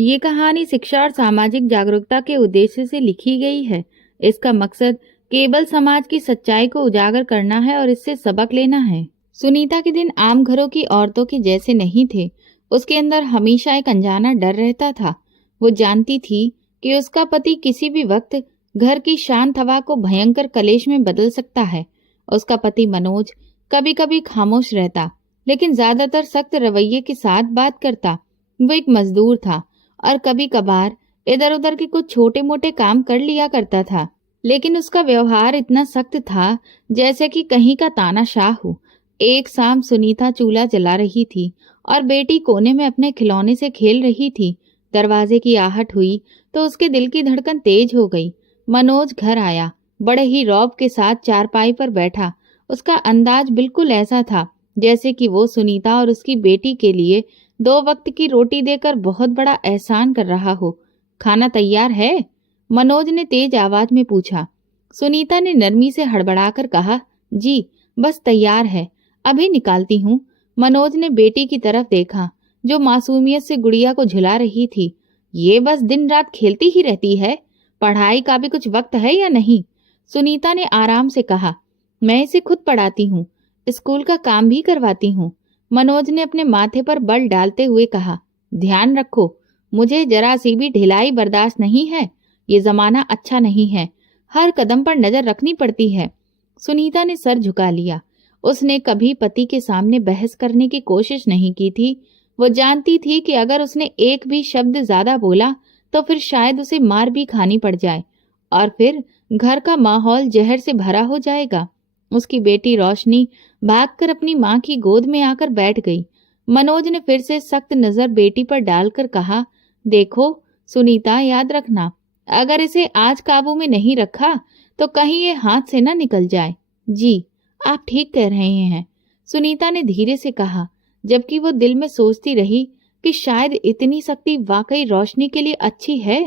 ये कहानी शिक्षा और सामाजिक जागरूकता के उद्देश्य से लिखी गई है। इसका मकसद केवल समाज की सच्चाई को उजागर करना है और इससे सबक लेना है। सुनीता के दिन आम घरों की औरतों के जैसे नहीं थे। उसके अंदर हमेशा एक अनजाना डर रहता था। वो जानती थी कि उसका पति किसी भी वक्त घर की शांत हवा को भयंकर कलेश में बदल सकता है। उसका पति मनोज कभी कभी खामोश रहता, लेकिन ज्यादातर सख्त रवैये के साथ बात करता। वो एक मजदूर था और कभी कभार इधर उधर के कुछ छोटे मोटे काम कर लिया करता था, लेकिन उसका व्यवहार इतना सख्त था जैसे कि कहीं का तानाशाह हो। एक शाम सुनीता चूल्हा जला रही थी और बेटी कोने में अपने खिलौने से खेल रही थी। दरवाजे की आहट हुई तो उसके दिल की धड़कन तेज हो गई। मनोज घर आया, बड़े ही रौब के साथ चारपाई पर बैठा। उसका अंदाज बिल्कुल ऐसा था जैसे कि वो सुनीता और उसकी बेटी के लिए 2 वक्त की रोटी देकर बहुत बड़ा एहसान कर रहा हो। खाना तैयार है? मनोज ने तेज आवाज में पूछा। सुनीता ने नरमी से हड़बड़ाकर कहा, जी बस तैयार है, अभी निकालती हूँ। मनोज ने बेटी की तरफ देखा जो मासूमियत से गुड़िया को झुला रही थी। ये बस दिन रात खेलती ही रहती है, पढ़ाई का भी कुछ वक्त है या नहीं? सुनीता ने आराम से कहा, मैं इसे खुद पढ़ाती हूँ, स्कूल का काम भी करवाती हूँ। मनोज ने अपने माथे पर बल डालते हुए कहा, ध्यान रखो, मुझे जरा सी भी ढिलाई बर्दाश्त नहीं है। ये जमाना अच्छा नहीं है, हर कदम पर नजर रखनी पड़ती है। सुनीता ने सर झुका लिया। उसने कभी पति के सामने बहस करने की कोशिश नहीं की थी। वो जानती थी कि अगर उसने एक भी शब्द ज्यादा बोला तो फिर शायद उसे मार भी खानी पड़ जाए और फिर घर का माहौल जहर से भरा हो जाएगा। उसकी बेटी रोशनी भागकर अपनी माँ की गोद में आकर बैठ गई। मनोज ने फिर से सख्त नजर बेटी पर डालकर कहा, देखो सुनीता, याद रखना, अगर इसे आज काबू में नहीं रखा तो कहीं ये हाथ से ना निकल जाए। जी आप ठीक कह रहे हैं, सुनीता ने धीरे से कहा, जबकि वो दिल में सोचती रही कि शायद इतनी सख्ती वाकई रोशनी के लिए अच्छी है।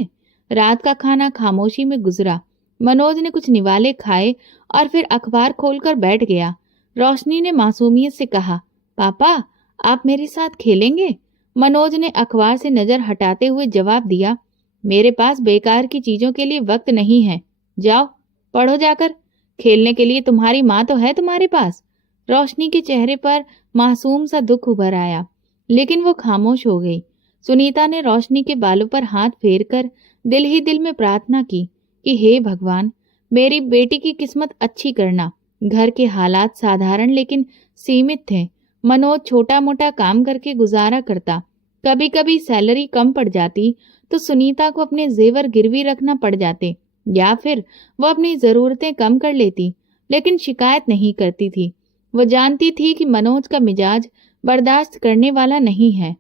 रात का खाना खामोशी में गुजरा। मनोज ने कुछ निवाले खाए और फिर अखबार खोलकर बैठ गया। रोशनी ने मासूमियत से कहा, पापा आप मेरे साथ खेलेंगे? मनोज ने अखबार से नजर हटाते हुए जवाब दिया, मेरे पास बेकार की चीजों के लिए वक्त नहीं है, जाओ पढ़ो जाकर, खेलने के लिए तुम्हारी माँ तो है तुम्हारे पास। रोशनी के चेहरे पर मासूम सा दुख उभर आया, लेकिन वो खामोश हो गई। सुनीता ने रोशनी के बालों पर हाथ फेरकर दिल ही दिल में प्रार्थना की कि हे भगवान, मेरी बेटी की किस्मत अच्छी करना। घर के हालात साधारण लेकिन सीमित थे। मनोज छोटा मोटा काम करके गुजारा करता। कभी कभी सैलरी कम पड़ जाती तो सुनीता को अपने जेवर गिरवी रखना पड़ जाते या फिर वो अपनी जरूरतें कम कर लेती, लेकिन शिकायत नहीं करती थी। वो जानती थी कि मनोज का मिजाज बर्दाश्त करने वाला नहीं है।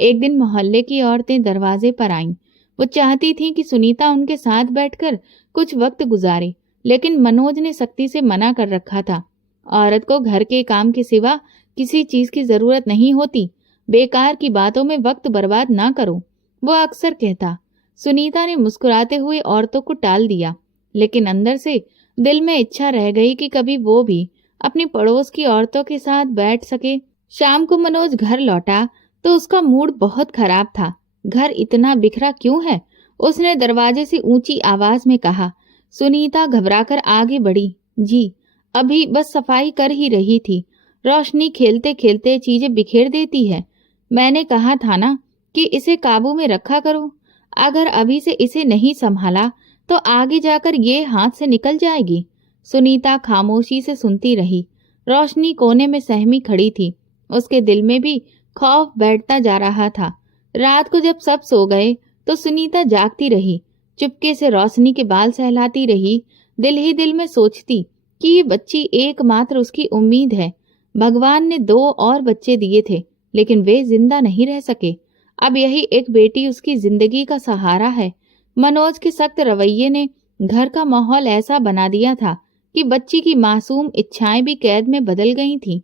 एक दिन मोहल्ले की औरतें दरवाजे पर आईं। वो चाहती थीं कि सुनीता उनके साथ बैठकर कुछ वक्त गुजारे, लेकिन मनोज ने सख्ती से मना कर रखा था। औरत को घर के काम के सिवा किसी चीज की जरूरत नहीं होती, बेकार की बातों में वक्त बर्बाद ना करो, वो अक्सर कहता। सुनीता ने मुस्कुराते हुए औरतों को टाल दिया, लेकिन अंदर से दिल में इच्छा रह गई कि कभी वो भी अपनी पड़ोस की औरतों के साथ बैठ सके। शाम को मनोज घर लौटा तो उसका मूड बहुत खराब था। घर इतना बिखरा क्यों है? उसने दरवाजे से ऊंची आवाज में कहा। सुनीता घबराकर आगे बढ़ी। जी अभी बस सफाई कर ही रही थी। रोशनी खेलते खेलते चीजें बिखेर देती है। मैंने कहा था ना कि इसे काबू में रखा करो। अगर अभी से इसे नहीं संभाला तो आगे जाकर ये हाथ से निकल जाएगी। सुनीता खामोशी से सुनती रही। रोशनी कोने में सहमी खड़ी थी। उसके दिल में भी खौफ बैठता जा रहा था। रात को जब सब सो गए तो सुनीता जागती रही। चुपके से रोशनी के बाल सहलाती रही, दिल ही दिल में सोचती कि ये बच्ची एकमात्र उसकी उम्मीद है। भगवान ने 2 और बच्चे दिए थे, लेकिन वे जिंदा नहीं रह सके। अब यही एक बेटी उसकी जिंदगी का सहारा है। मनोज के सख्त रवैये ने घर का माहौल ऐसा बना दिया था कि बच्ची की मासूम इच्छाएं भी कैद में बदल गई थीं।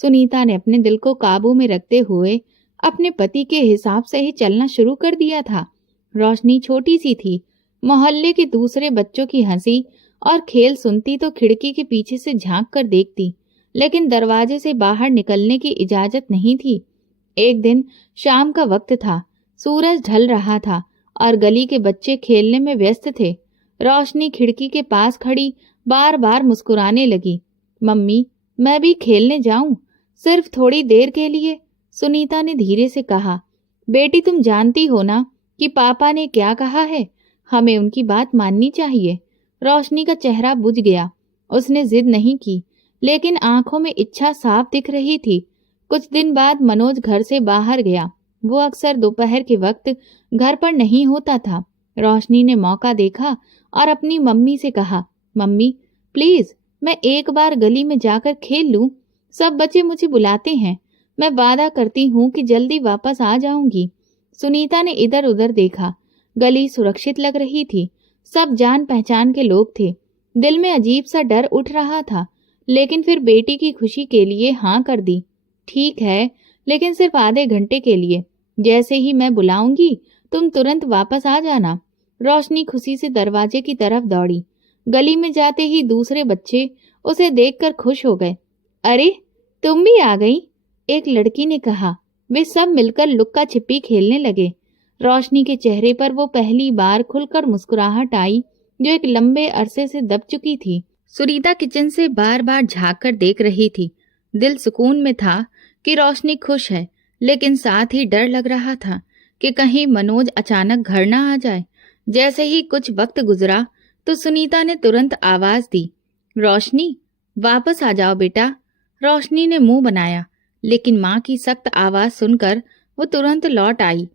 सुनीता ने अपने दिल को काबू में रखते हुए अपने पति के हिसाब से ही चलना शुरू कर दिया था। रोशनी छोटी सी थी। मोहल्ले के दूसरे बच्चों की हंसी और खेल सुनती तो खिड़की के पीछे से झांक कर देखती, लेकिन दरवाजे से बाहर निकलने की इजाजत नहीं थी। एक दिन शाम का वक्त था। सूरज ढल रहा था और गली के बच्चे खेलने में व्यस्त थे। रोशनी खिड़की के पास खड़ी बार बार मुस्कुराने लगी। मम्मी, मैं भी खेलने जाऊं? सिर्फ थोड़ी देर के लिए, सुनीता ने धीरे से कहा। बेटी, तुम जानती हो ना कि पापा ने क्या कहा है, हमें उनकी बात माननी चाहिए। रोशनी का चेहरा बुझ गया। उसने जिद नहीं की, लेकिन आंखों में इच्छा साफ दिख रही थी। कुछ दिन बाद मनोज घर से बाहर गया। वो अक्सर दोपहर के वक्त घर पर नहीं होता था। रोशनी ने मौका देखा और अपनी मम्मी से कहा, मम्मी प्लीज, मैं एक बार गली में जाकर खेल लूं। सब बच्चे मुझे बुलाते हैं। मैं वादा करती हूँ कि जल्दी वापस आ जाऊंगी। सुनीता ने इधर उधर देखा। गली सुरक्षित लग रही थी। सब जान पहचान के लोग थे। दिल में अजीब सा डर उठ रहा था, लेकिन फिर बेटी की खुशी के लिए हाँ कर दी। ठीक है, लेकिन सिर्फ आधे घंटे के लिए। जैसे ही मैं बुलाऊंगी तुम तुरंत वापस आ जाना। रोशनी खुशी से दरवाजे की तरफ दौड़ी। गली में जाते ही दूसरे बच्चे उसे देखकर खुश हो गए। अरे, तुम भी आ गई, एक लड़की ने कहा। वे सब मिलकर लुक्का छिपी खेलने लगे। रोशनी के चेहरे पर वो पहली बार खुलकर मुस्कुराहट आई, जो एक लंबे अरसे से दब चुकी थी। सुनीता किचन से बार बार झांक कर देख रही थी। दिल सुकून में था कि रोशनी खुश है, लेकिन साथ ही डर लग रहा था कि कहीं मनोज अचानक घर ना आ जाए। जैसे ही कुछ वक्त गुजरा तो सुनीता ने तुरंत आवाज दी, रोशनी वापस आ जाओ बेटा। रोशनी ने मुंह बनाया, लेकिन माँ की सख्त आवाज सुनकर वो तुरंत लौट आई।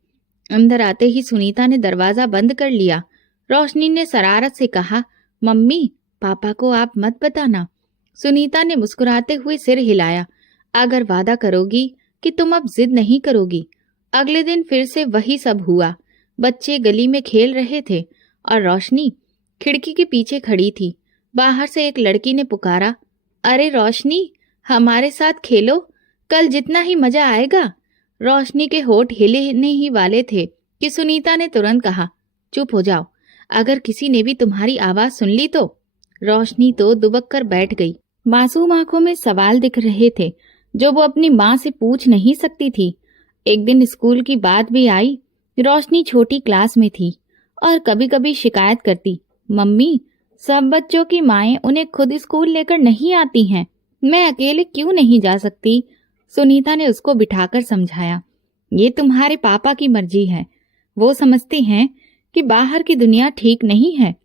अंदर आते ही सुनीता ने दरवाजा बंद कर लिया। रोशनी ने शरारत से कहा, मम्मी पापा को आप मत बताना। सुनीता ने मुस्कुराते हुए सिर हिलाया। अगर वादा करोगी कि तुम अब जिद नहीं करोगी। अगले दिन फिर से वही सब हुआ। बच्चे गली में खेल रहे थे और रोशनी खिड़की के पीछे खड़ी थी। बाहर से एक लड़की ने पुकारा, अरे रोशनी, हमारे साथ खेलो, कल जितना ही मजा आएगा। रोशनी के होठ हिलने ही वाले थे कि सुनीता ने तुरंत कहा, चुप हो जाओ, अगर किसी ने भी तुम्हारी आवाज सुन ली तो। रोशनी तो दुबक कर बैठ गई। मासूम आंखों में सवाल दिख रहे थे जो वो अपनी माँ से पूछ नहीं सकती थी। एक दिन स्कूल की बात भी आई। रोशनी छोटी क्लास में थी और कभी कभी शिकायत करती, मम्मी सब बच्चों की माएं उन्हें खुद स्कूल लेकर नहीं आती हैं, मैं अकेले क्यों नहीं जा सकती। सुनीता ने उसको बिठाकर समझाया, ये तुम्हारे पापा की मर्जी है। वो समझते हैं कि बाहर की दुनिया ठीक नहीं है।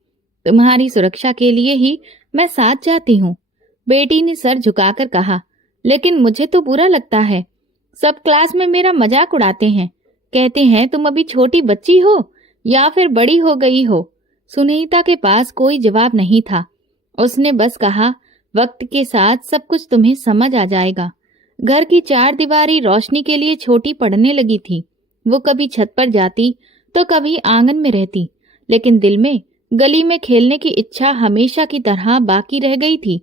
तुम्हारी सुरक्षा के लिए ही मैं साथ जाती हूँ। बेटी ने सर झुकाकर कहा, लेकिन मुझे तो बुरा लगता है। सब क्लास में मेरा मजाक उड़ाते हैं, कहते हैं तुम अभी छोटी बच्ची हो या फिर बड़ी हो गई हो। सुनीता के पास कोई जवाब नहीं था। उसने बस कहा, वक्त के साथ सब कुछ तुम्हें समझ आ जाएगा। घर की चार दीवारी रोशनी के लिए छोटी पड़ने लगी थी। वो कभी छत पर जाती तो कभी आंगन में रहती, लेकिन दिल में गली में खेलने की इच्छा हमेशा की तरह बाकी रह गई थी।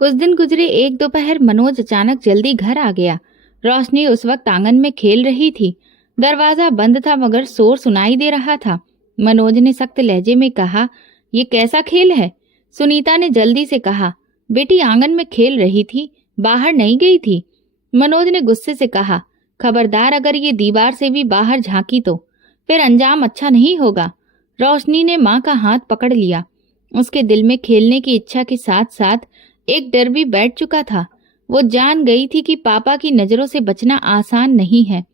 कुछ दिन गुजरे। एक दोपहर मनोज अचानक जल्दी घर आ गया। रोशनी उस वक्त आंगन में खेल रही थी। दरवाजा बंद था मगर शोर सुनाई दे रहा था। मनोज ने सख्त लहजे में कहा, ये कैसा खेल है? सुनीता ने जल्दी से कहा, बेटी आंगन में खेल रही थी, बाहर नहीं गई थी। मनोज ने गुस्से से कहा, खबरदार अगर ये दीवार से भी बाहर झांकी तो फिर अंजाम अच्छा नहीं होगा। रोशनी ने माँ का हाथ पकड़ लिया। उसके दिल में खेलने की इच्छा के साथ साथ एक डर भी बैठ चुका था। वो जान गई थी कि पापा की नजरों से बचना आसान नहीं है।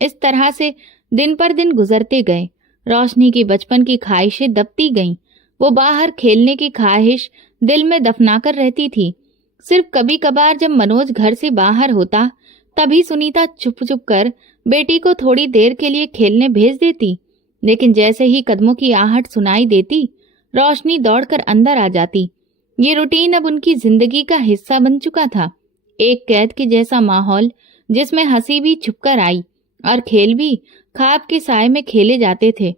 इस तरह से दिन पर दिन गुजरते गए। रोशनी की बचपन की ख्वाहिशें दबती गईं। वो बाहर खेलने की ख्वाहिश दिल में दफनाकर रहती थी। सिर्फ कभी कभार जब मनोज घर से बाहर होता, तभी सुनीता चुप चुप कर बेटी को थोड़ी देर के लिए खेलने भेज देती। लेकिन जैसे ही कदमों की आहट सुनाई देती, रोशनी दौड़कर अंदर आ जाती। ये रूटीन अब उनकी जिंदगी का हिस्सा बन चुका था। एक कैद के जैसा माहौल, जिसमें हंसी भी छुपकर आई और खेल भी ख्वाब के साए में खेले जाते थे।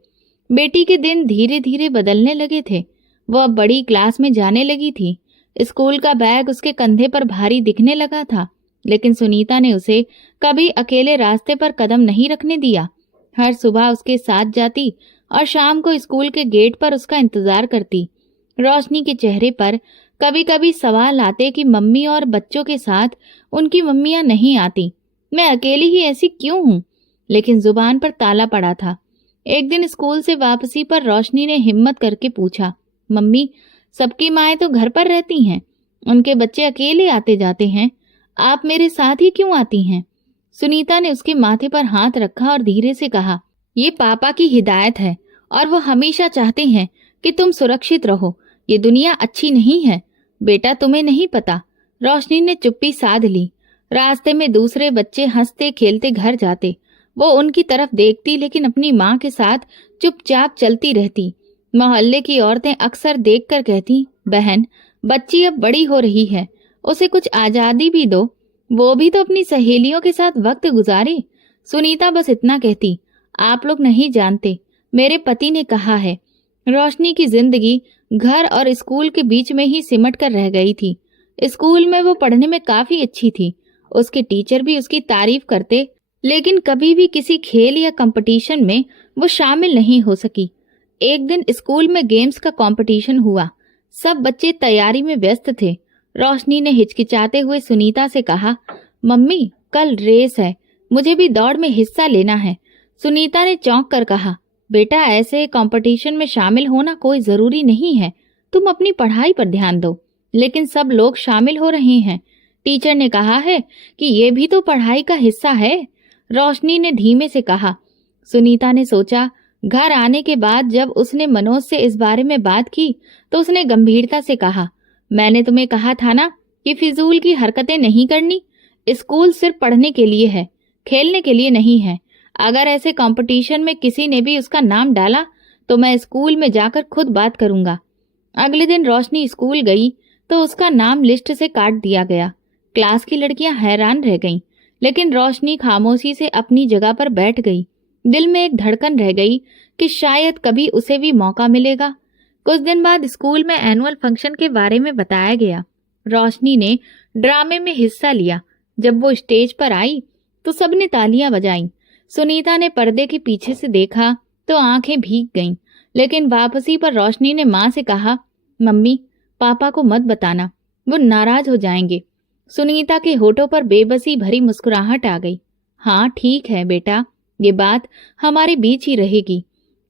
बेटी के दिन धीरे धीरे बदलने लगे थे। वो अब बड़ी क्लास में जाने लगी थी। स्कूल का बैग उसके कंधे पर भारी दिखने लगा था, लेकिन सुनीता ने उसे कभी अकेले रास्ते पर कदम नहीं रखने दिया। हर सुबह उसके साथ जाती और शाम को स्कूल के गेट पर उसका इंतजार करती। रोशनी के चेहरे पर कभी कभी सवाल आते कि मम्मी और बच्चों के साथ उनकी मम्मियां नहीं आती। मैं अकेली ही ऐसी क्यों हूँ? लेकिन जुबान पर ताला पड़ा था। एक दिन स्कूल से वापसी पर रोशनी ने हिम्मत करके पूछा, मम्मी, सबकी माएँ तो घर पर रहती हैं, उनके बच्चे अकेले आते जाते हैं, आप मेरे साथ ही क्यों आती हैं? सुनीता ने उसके माथे पर हाथ रखा और धीरे से कहा, ये पापा की हिदायत है और वो हमेशा चाहते हैं कि तुम सुरक्षित रहो। ये दुनिया अच्छी नहीं है बेटा, तुम्हें नहीं पता। रोशनी ने चुप्पी साध ली। रास्ते में दूसरे बच्चे हंसते खेलते घर जाते। वो उनकी तरफ देखती लेकिन अपनी माँ के साथ चुपचाप चलती रहती। मोहल्ले की औरतें अक्सर देखकर कहती, बहन, बच्ची अब बड़ी हो रही है, उसे कुछ आजादी भी दो, वो भी तो अपनी सहेलियों के साथ वक्त गुजारे। सुनीता बस इतना कहती, आप लोग नहीं जानते, मेरे पति ने कहा है। रोशनी की जिंदगी घर और स्कूल के बीच में ही सिमट कर रह गई थी। स्कूल में वो पढ़ने में काफी अच्छी थी, उसके टीचर भी उसकी तारीफ करते, लेकिन कभी भी किसी खेल या कंपटीशन में वो शामिल नहीं हो सकी। एक दिन स्कूल में गेम्स का कंपटीशन हुआ। सब बच्चे तैयारी में व्यस्त थे। रोशनी ने हिचकिचाते हुए सुनीता से कहा, मम्मी, कल रेस है, मुझे भी दौड़ में हिस्सा लेना है। सुनीता ने चौंक कर कहा, बेटा, ऐसे कंपटीशन में शामिल होना कोई जरूरी नहीं है, तुम अपनी पढ़ाई पर ध्यान दो। लेकिन सब लोग शामिल हो रहे हैं, टीचर ने कहा है कि ये भी तो पढ़ाई का हिस्सा है, रोशनी ने धीमे से कहा। सुनीता ने सोचा। घर आने के बाद जब उसने मनोज से इस बारे में बात की तो उसने गंभीरता से कहा, मैंने तुम्हें कहा था ना कि फिजूल की हरकतें नहीं करनी। स्कूल सिर्फ पढ़ने के लिए है, खेलने के लिए नहीं है। अगर ऐसे कंपटीशन में किसी ने भी उसका नाम डाला तो मैं स्कूल में जाकर खुद बात करूंगा। अगले दिन रोशनी स्कूल गई तो उसका नाम लिस्ट से काट दिया गया। क्लास की लड़कियां हैरान रह गईं, लेकिन रोशनी खामोशी से अपनी जगह पर बैठ गई। दिल में एक धड़कन रह गई कि शायद कभी उसे भी मौका मिलेगा। कुछ दिन बाद स्कूल में एनुअल फंक्शन के बारे में बताया गया। रोशनी ने ड्रामे में हिस्सा लिया। जब वो स्टेज पर आई तो सबने तालियां बजाईं। सुनीता ने पर्दे के पीछे से देखा तो आंखें भीग गईं, लेकिन वापसी पर रोशनी ने माँ से कहा, मम्मी, पापा को मत बताना, वो नाराज हो जाएंगे। सुनीता के होठों पर बेबसी भरी मुस्कुराहट आ गई। हाँ ठीक है बेटा, ये बात हमारे बीच ही रहेगी।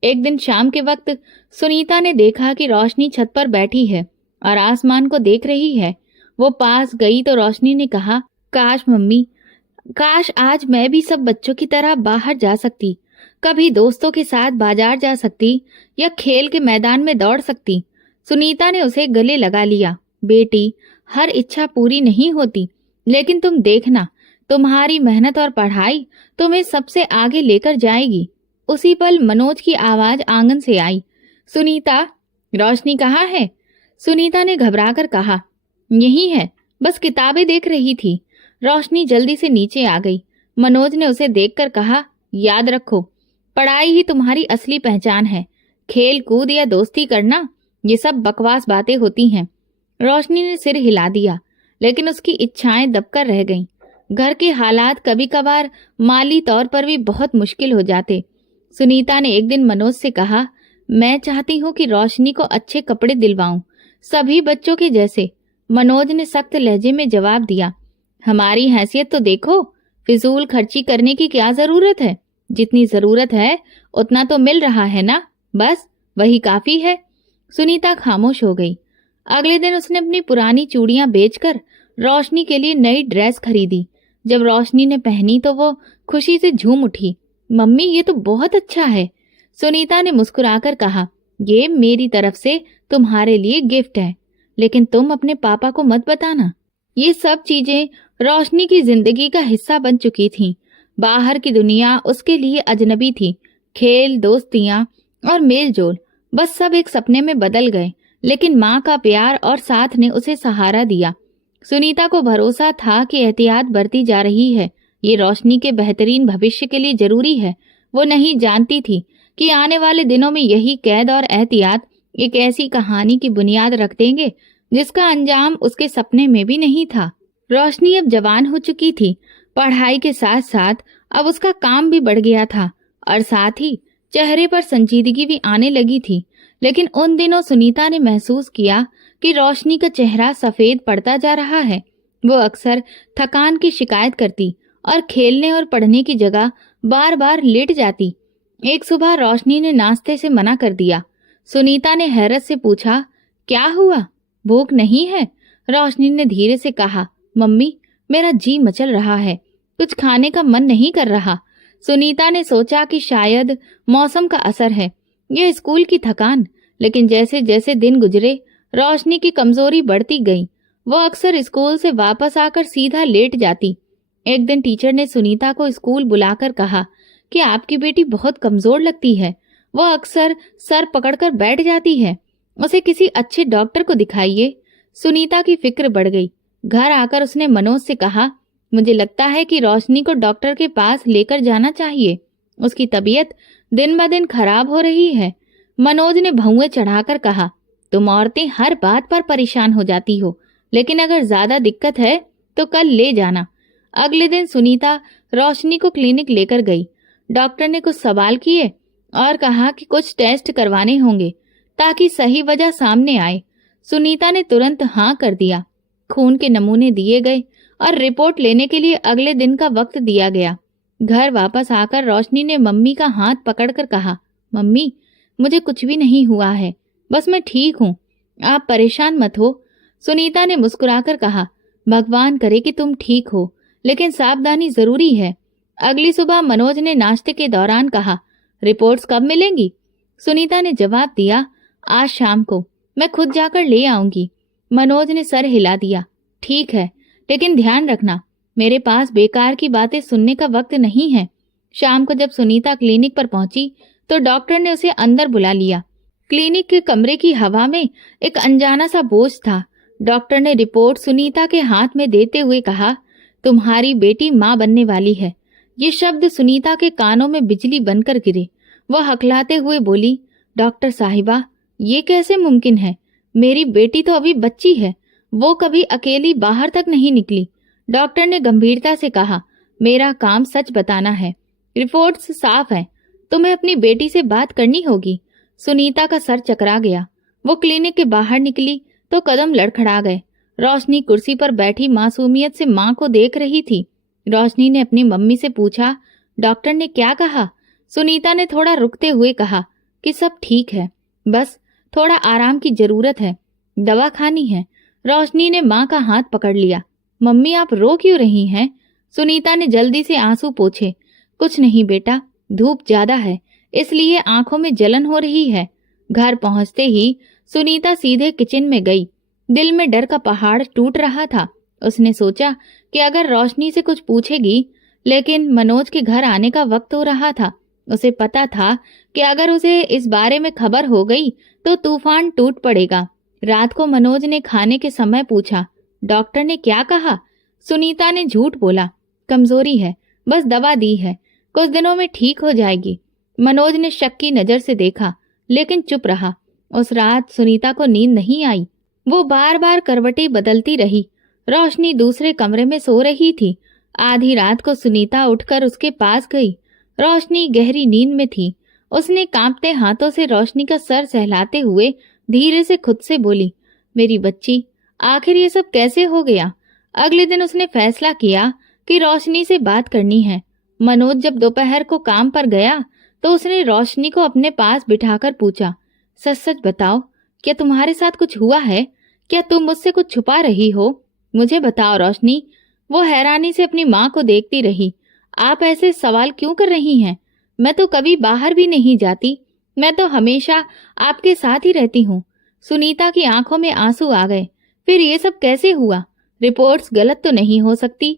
एक दिन शाम के वक्त सुनीता ने देखा कि रोशनी छत पर बैठी है और आसमान को देख रही है। वो पास गई तो रोशनी ने कहा, काश मम्मी, काश आज मैं भी सब बच्चों की तरह बाहर जा सकती, कभी दोस्तों के साथ बाजार जा सकती या खेल के मैदान में दौड़ सकती। सुनीता ने उसे गले लगा लिया। बेटी, हर इच्छा पूरी नहीं होती, लेकिन तुम देखना, तुम्हारी मेहनत और पढ़ाई तुम्हें सबसे आगे लेकर जाएगी। उसी पल मनोज की आवाज आंगन से आई। सुनीता, रोशनी कहाँ है? सुनीता ने घबराकर कहा, यही है, बस किताबें देख रही थी। रोशनी जल्दी से नीचे आ गई। मनोज ने उसे देखकर कहा, याद रखो, पढ़ाई ही तुम्हारी असली पहचान है। खेल कूद या दोस्ती करना, ये सब बकवास बातें होती हैं। रोशनी ने सिर हिला दिया, लेकिन उसकी इच्छाएं दबकर रह गईं। घर के हालात कभी कभार माली तौर पर भी बहुत मुश्किल हो जाते। सुनीता ने एक दिन मनोज से कहा, मैं चाहती हूँ कि रोशनी को अच्छे कपड़े दिलवाऊं, सभी बच्चों के जैसे। मनोज ने सख्त लहजे में जवाब दिया, हमारी हैसियत तो देखो, फिजूल खर्ची करने की क्या जरूरत है? जितनी जरूरत है उतना तो मिल रहा है ना, बस वही काफी है। सुनीता खामोश हो गई। अगले दिन उसने अपनी पुरानी चूड़ियां बेचकर रोशनी के लिए नई ड्रेस खरीदी। जब रोशनी ने पहनी तो वो खुशी से झूम उठी। मम्मी, ये तो बहुत अच्छा है। सुनीता ने मुस्कुराकर कहा, ये मेरी तरफ से तुम्हारे लिए गिफ्ट है, लेकिन तुम अपने पापा को मत बताना। ये सब चीजें रोशनी की जिंदगी का हिस्सा बन चुकी थीं। बाहर की दुनिया उसके लिए अजनबी थी। खेल, दोस्तियां और मेलजोल, बस सब एक सपने में बदल गए। लेकिन माँ का प्यार और साथ ने उसे सहारा दिया। सुनीता को भरोसा था कि एहतियात बरती जा रही है, ये रोशनी के बेहतरीन भविष्य के लिए जरूरी है। वो नहीं जानती थी कि आने वाले दिनों में यही कैद और एहतियात एक ऐसी कहानी की बुनियाद रख देंगे जिसका अंजाम उसके सपने में भी नहीं था। रोशनी अब जवान हो चुकी थी। पढ़ाई के साथ साथ अब उसका काम भी बढ़ गया था और साथ ही चेहरे पर संजीदगी भी आने लगी थी। लेकिन उन दिनों सुनीता ने महसूस किया कि रोशनी का चेहरा सफेद पड़ता जा रहा है। वो अक्सर थकान की शिकायत करती और खेलने और पढ़ने की जगह बार बार लेट जाती। एक सुबह रोशनी ने नाश्ते से मना कर दिया। सुनीता ने हैरत से पूछा, क्या हुआ, भूख नहीं है? रोशनी ने धीरे से कहा, मम्मी मेरा जी मचल रहा है, कुछ खाने का मन नहीं कर रहा। सुनीता ने सोचा कि शायद मौसम का असर है, यह स्कूल की थकान। लेकिन जैसे जैसे दिन गुजरे रोशनी की कमजोरी बढ़ती गई। वो अक्सर स्कूल से वापस आकर सीधा लेट जाती। एक दिन टीचर ने सुनीता को स्कूल बुलाकर कहा कि आपकी बेटी बहुत कमजोर लगती है, वो अक्सर सर पकड़कर बैठ जाती है, उसे किसी अच्छे डॉक्टर को दिखाइए। सुनीता की फिक्र बढ़ गई। घर आकर उसने मनोज से कहा, मुझे लगता है कि रोशनी को डॉक्टर के पास लेकर जाना चाहिए, उसकी तबीयत दिन ब दिन खराब हो रही है। मनोज ने भौंवे चढ़ाकर कहा, तुम औरतें हर बात पर परेशान हो जाती हो, लेकिन अगर ज्यादा दिक्कत है तो कल ले जाना। अगले दिन सुनीता रोशनी को क्लिनिक लेकर गई। डॉक्टर ने कुछ सवाल किए और कहा कि कुछ टेस्ट करवाने होंगे ताकि सही वजह सामने आए। सुनीता ने तुरंत हाँ कर दिया। खून के नमूने दिए गए और रिपोर्ट लेने के लिए अगले दिन का वक्त दिया गया। घर वापस आकर रोशनी ने मम्मी का हाथ पकड़कर कहा, मम्मी मुझे कुछ भी नहीं हुआ है, बस मैं ठीक हूँ, आप परेशान मत हो। सुनीता ने मुस्कुराकर कहा, भगवान करे कि तुम ठीक हो, लेकिन सावधानी जरूरी है। अगली सुबह मनोज ने नाश्ते के दौरान कहा, रिपोर्ट्स कब मिलेंगी? सुनीता ने जवाब दिया, आज शाम को, मैं खुद जाकर ले आऊंगी। मनोज ने सर हिला दिया, ठीक है, लेकिन ध्यान रखना, मेरे पास बेकार की बातें सुनने का वक्त नहीं है। शाम को जब सुनीता क्लिनिक पर पहुंची तो डॉक्टर ने उसे अंदर बुला लिया। क्लिनिक के कमरे की हवा में एक अनजाना सा बोझ था। डॉक्टर ने रिपोर्ट सुनीता के हाथ में देते हुए कहा, तुम्हारी बेटी मां बनने वाली है। ये शब्द सुनीता के कानों में बिजली बनकर गिरे। वह हकलाते हुए बोली, डॉक्टर साहिबा, ये कैसे मुमकिन है? मेरी बेटी तो अभी बच्ची है, वो कभी अकेली बाहर तक नहीं निकली। डॉक्टर ने गंभीरता से कहा, मेरा काम सच बताना है, रिपोर्ट्स साफ हैं, तुम्हें अपनी बेटी से बात करनी होगी। सुनीता का सर चकरा गया। वो क्लिनिक के बाहर निकली तो कदम लड़खड़ा गए। रोशनी कुर्सी पर बैठी मासूमियत से मां को देख रही थी। रोशनी ने अपनी मम्मी से पूछा, डॉक्टर ने क्या कहा? सुनीता ने थोड़ा रुकते हुए कहा कि सब ठीक है, बस थोड़ा आराम की जरूरत है, दवा खानी है। रोशनी ने मां का हाथ पकड़ लिया। मम्मी आप रो क्यों रही हैं? सुनीता ने जल्दी से आंसू पोंछे। कुछ नहीं बेटा, धूप ज्यादा है इसलिए आंखों में जलन हो रही है। घर पहुंचते ही सुनीता सीधे किचन में गई। दिल में डर का पहाड़ टूट रहा था। उसने सोचा कि अगर रोशनी से कुछ पूछेगी, लेकिन मनोज के घर आने का वक्त हो रहा था। उसे पता था कि अगर उसे इस बारे में खबर हो गई तो तूफान टूट पड़ेगा। रात को मनोज ने खाने के समय पूछा, डॉक्टर ने क्या कहा? सुनीता ने झूठ बोला, कमजोरी है, बस दवा दी है, कुछ दिनों में ठीक हो जाएगी। मनोज ने शक की नजर से देखा, लेकिन चुप रहा। उस रात सुनीता को नींद नहीं आई। वो बार बार करवटें बदलती रही। रोशनी दूसरे कमरे में सो रही थी। आधी रात को सुनीता उठकर उसके पास गई। रोशनी गहरी नींद में थी। उसने कांपते हाथों से रोशनी का सर सहलाते हुए धीरे से खुद से बोली, मेरी बच्ची, आखिर ये सब कैसे हो गया? अगले दिन उसने फैसला किया कि रोशनी से बात करनी है। मनोज जब दोपहर को काम पर गया तो उसने रोशनी को अपने पास बिठाकर पूछा, सच सच बताओ, क्या तुम्हारे साथ कुछ हुआ है? क्या तुम मुझसे कुछ छुपा रही हो? मुझे बताओ रोशनी। वो हैरानी से अपनी माँ को देखती रही। आप ऐसे सवाल क्यों कर रही हैं? मैं तो कभी बाहर भी नहीं जाती, मैं तो हमेशा आपके साथ ही रहती हूँ। सुनीता की आंखों में आंसू आ गए। फिर ये सब कैसे हुआ? रिपोर्ट्स गलत तो नहीं हो सकती?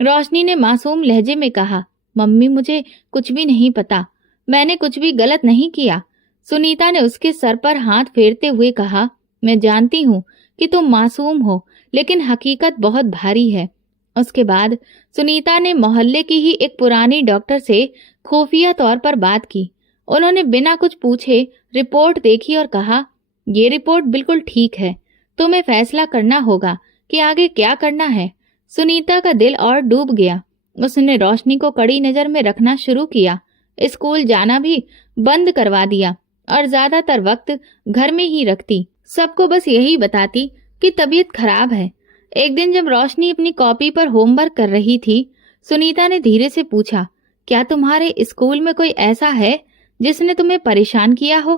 रोशनी ने मासूम लहजे में कहा, मम्मी मुझे कुछ भी नहीं पता, मैंने कुछ भी गलत नहीं किया। सुनीता ने उसके सर पर हाथ फेरते हुए कहा, मैं जानती हूँ कि तुम मासूम हो, लेकिन हकीकत बहुत भारी है। उसके बाद सुनीता ने मोहल्ले की ही एक पुरानी डॉक्टर से खुफिया तौर पर बात की। उन्होंने बिना कुछ पूछे रिपोर्ट देखी और कहा, ये रिपोर्ट बिल्कुल ठीक है, तुम्हें फैसला करना होगा कि आगे क्या करना है। सुनीता का दिल और डूब गया। उसने रोशनी को कड़ी नजर में रखना शुरू किया। स्कूल जाना भी बंद करवा दिया और ज्यादातर वक्त घर में ही रखती। सबको बस यही बताती कि तबीयत खराब है। एक दिन जब रोशनी अपनी कॉपी पर होमवर्क कर रही थी, सुनीता ने धीरे से पूछा, क्या तुम्हारे स्कूल में कोई ऐसा है जिसने तुम्हें परेशान किया हो?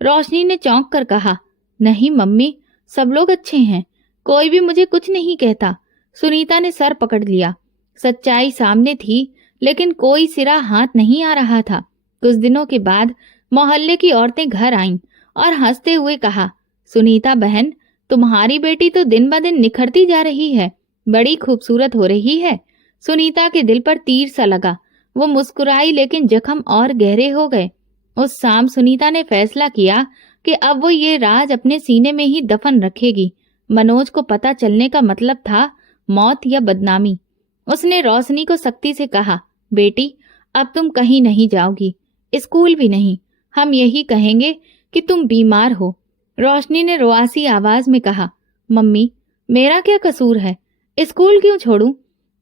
रोशनी ने चौंक कर कहा। नहीं मम्मी, सब लोग अच्छे हैं, कोई भी मुझे कुछ नहीं कहता। सुनीता ने सर पकड़ लिया। सच्चाई सामने थी, लेकिन कोई सिरा हाथ नहीं आ रहा था। कुछ दिनों के बाद मोहल्ले की औरतें घर आईं और हंसते हुए कहा, सुनीता बहन, तुम्हारी बेटी तो दिन ब दिन निखरती जा रही है, बड़ी खूबसूरत हो रही है। सुनीता के दिल पर तीर सा लगा। वो मुस्कुराई, लेकिन जख्म और गहरे हो गए। उस शाम सुनीता ने फैसला किया कि अब वो ये राज अपने सीने में ही दफन रखेगी। मनोज को पता चलने का मतलब था मौत या बदनामी। उसने रोशनी को सख्ती से कहा, बेटी, अब तुम कहीं नहीं जाओगी, स्कूल भी नहीं। हम यही कहेंगे कि तुम बीमार हो। रोशनी ने रुआसी आवाज में कहा, मम्मी, मेरा क्या कसूर है, स्कूल क्यों छोड़ूं?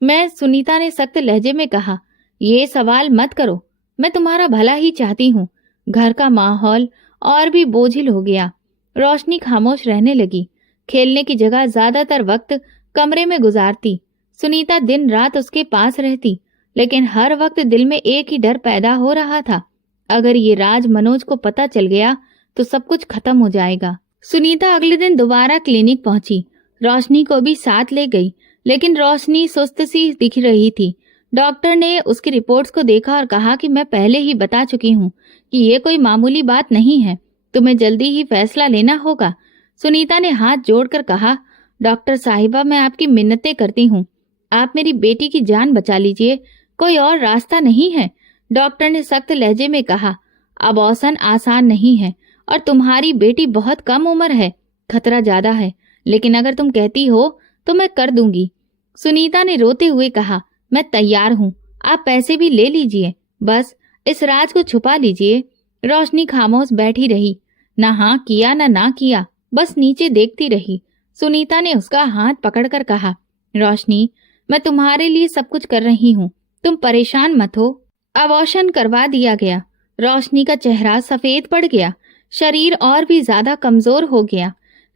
मैं, सुनीता ने सख्त लहजे में कहा, ये सवाल मत करो, मैं तुम्हारा भला ही चाहती हूँ। घर का माहौल और भी बोझिल हो गया। रोशनी खामोश रहने लगी। खेलने की जगह ज्यादातर वक्त कमरे में गुजारती। सुनीता दिन रात उसके पास रहती, लेकिन हर वक्त दिल में एक ही डर पैदा हो रहा था, अगर ये राज मनोज को पता चल गया तो सब कुछ खत्म हो जाएगा। सुनीता अगले दिन दोबारा क्लिनिक पहुंची। रोशनी को भी साथ ले गई, लेकिन रोशनी सुस्त सी दिख रही थी। डॉक्टर ने उसकी रिपोर्ट्स को देखा और कहा कि मैं पहले ही बता चुकी हूँ कि ये कोई मामूली बात नहीं है, तुम्हें जल्दी ही फैसला लेना होगा। सुनीता ने हाथ जोड़कर कहा, डॉक्टर साहिबा, मैं आपकी मिन्नतें करती हूँ, आप मेरी बेटी की जान बचा लीजिए, कोई और रास्ता नहीं है। डॉक्टर ने सख्त लहजे में कहा, अबॉर्शन आसान नहीं है और तुम्हारी बेटी बहुत कम उम्र है, खतरा ज्यादा है, लेकिन अगर तुम कहती हो तो मैं कर दूंगी। सुनीता ने रोते हुए कहा, मैं तैयार हूँ, आप पैसे भी ले लीजिए, बस इस राज को छुपा लीजिए। रोशनी खामोश बैठी रही, ना हाँ किया ना किया, बस नीचे देखती रही। सुनीता ने उसका हाथ पकड़कर कहा, रोशनी, मैं तुम्हारे लिए सब कुछ कर रही हूँ, तुम परेशान मत हो। अबॉर्शन करवा दिया गया। रोशनी का चेहरा सफेद पड़ गया, शरीर और भी ज्यादा कमजोर हो गया।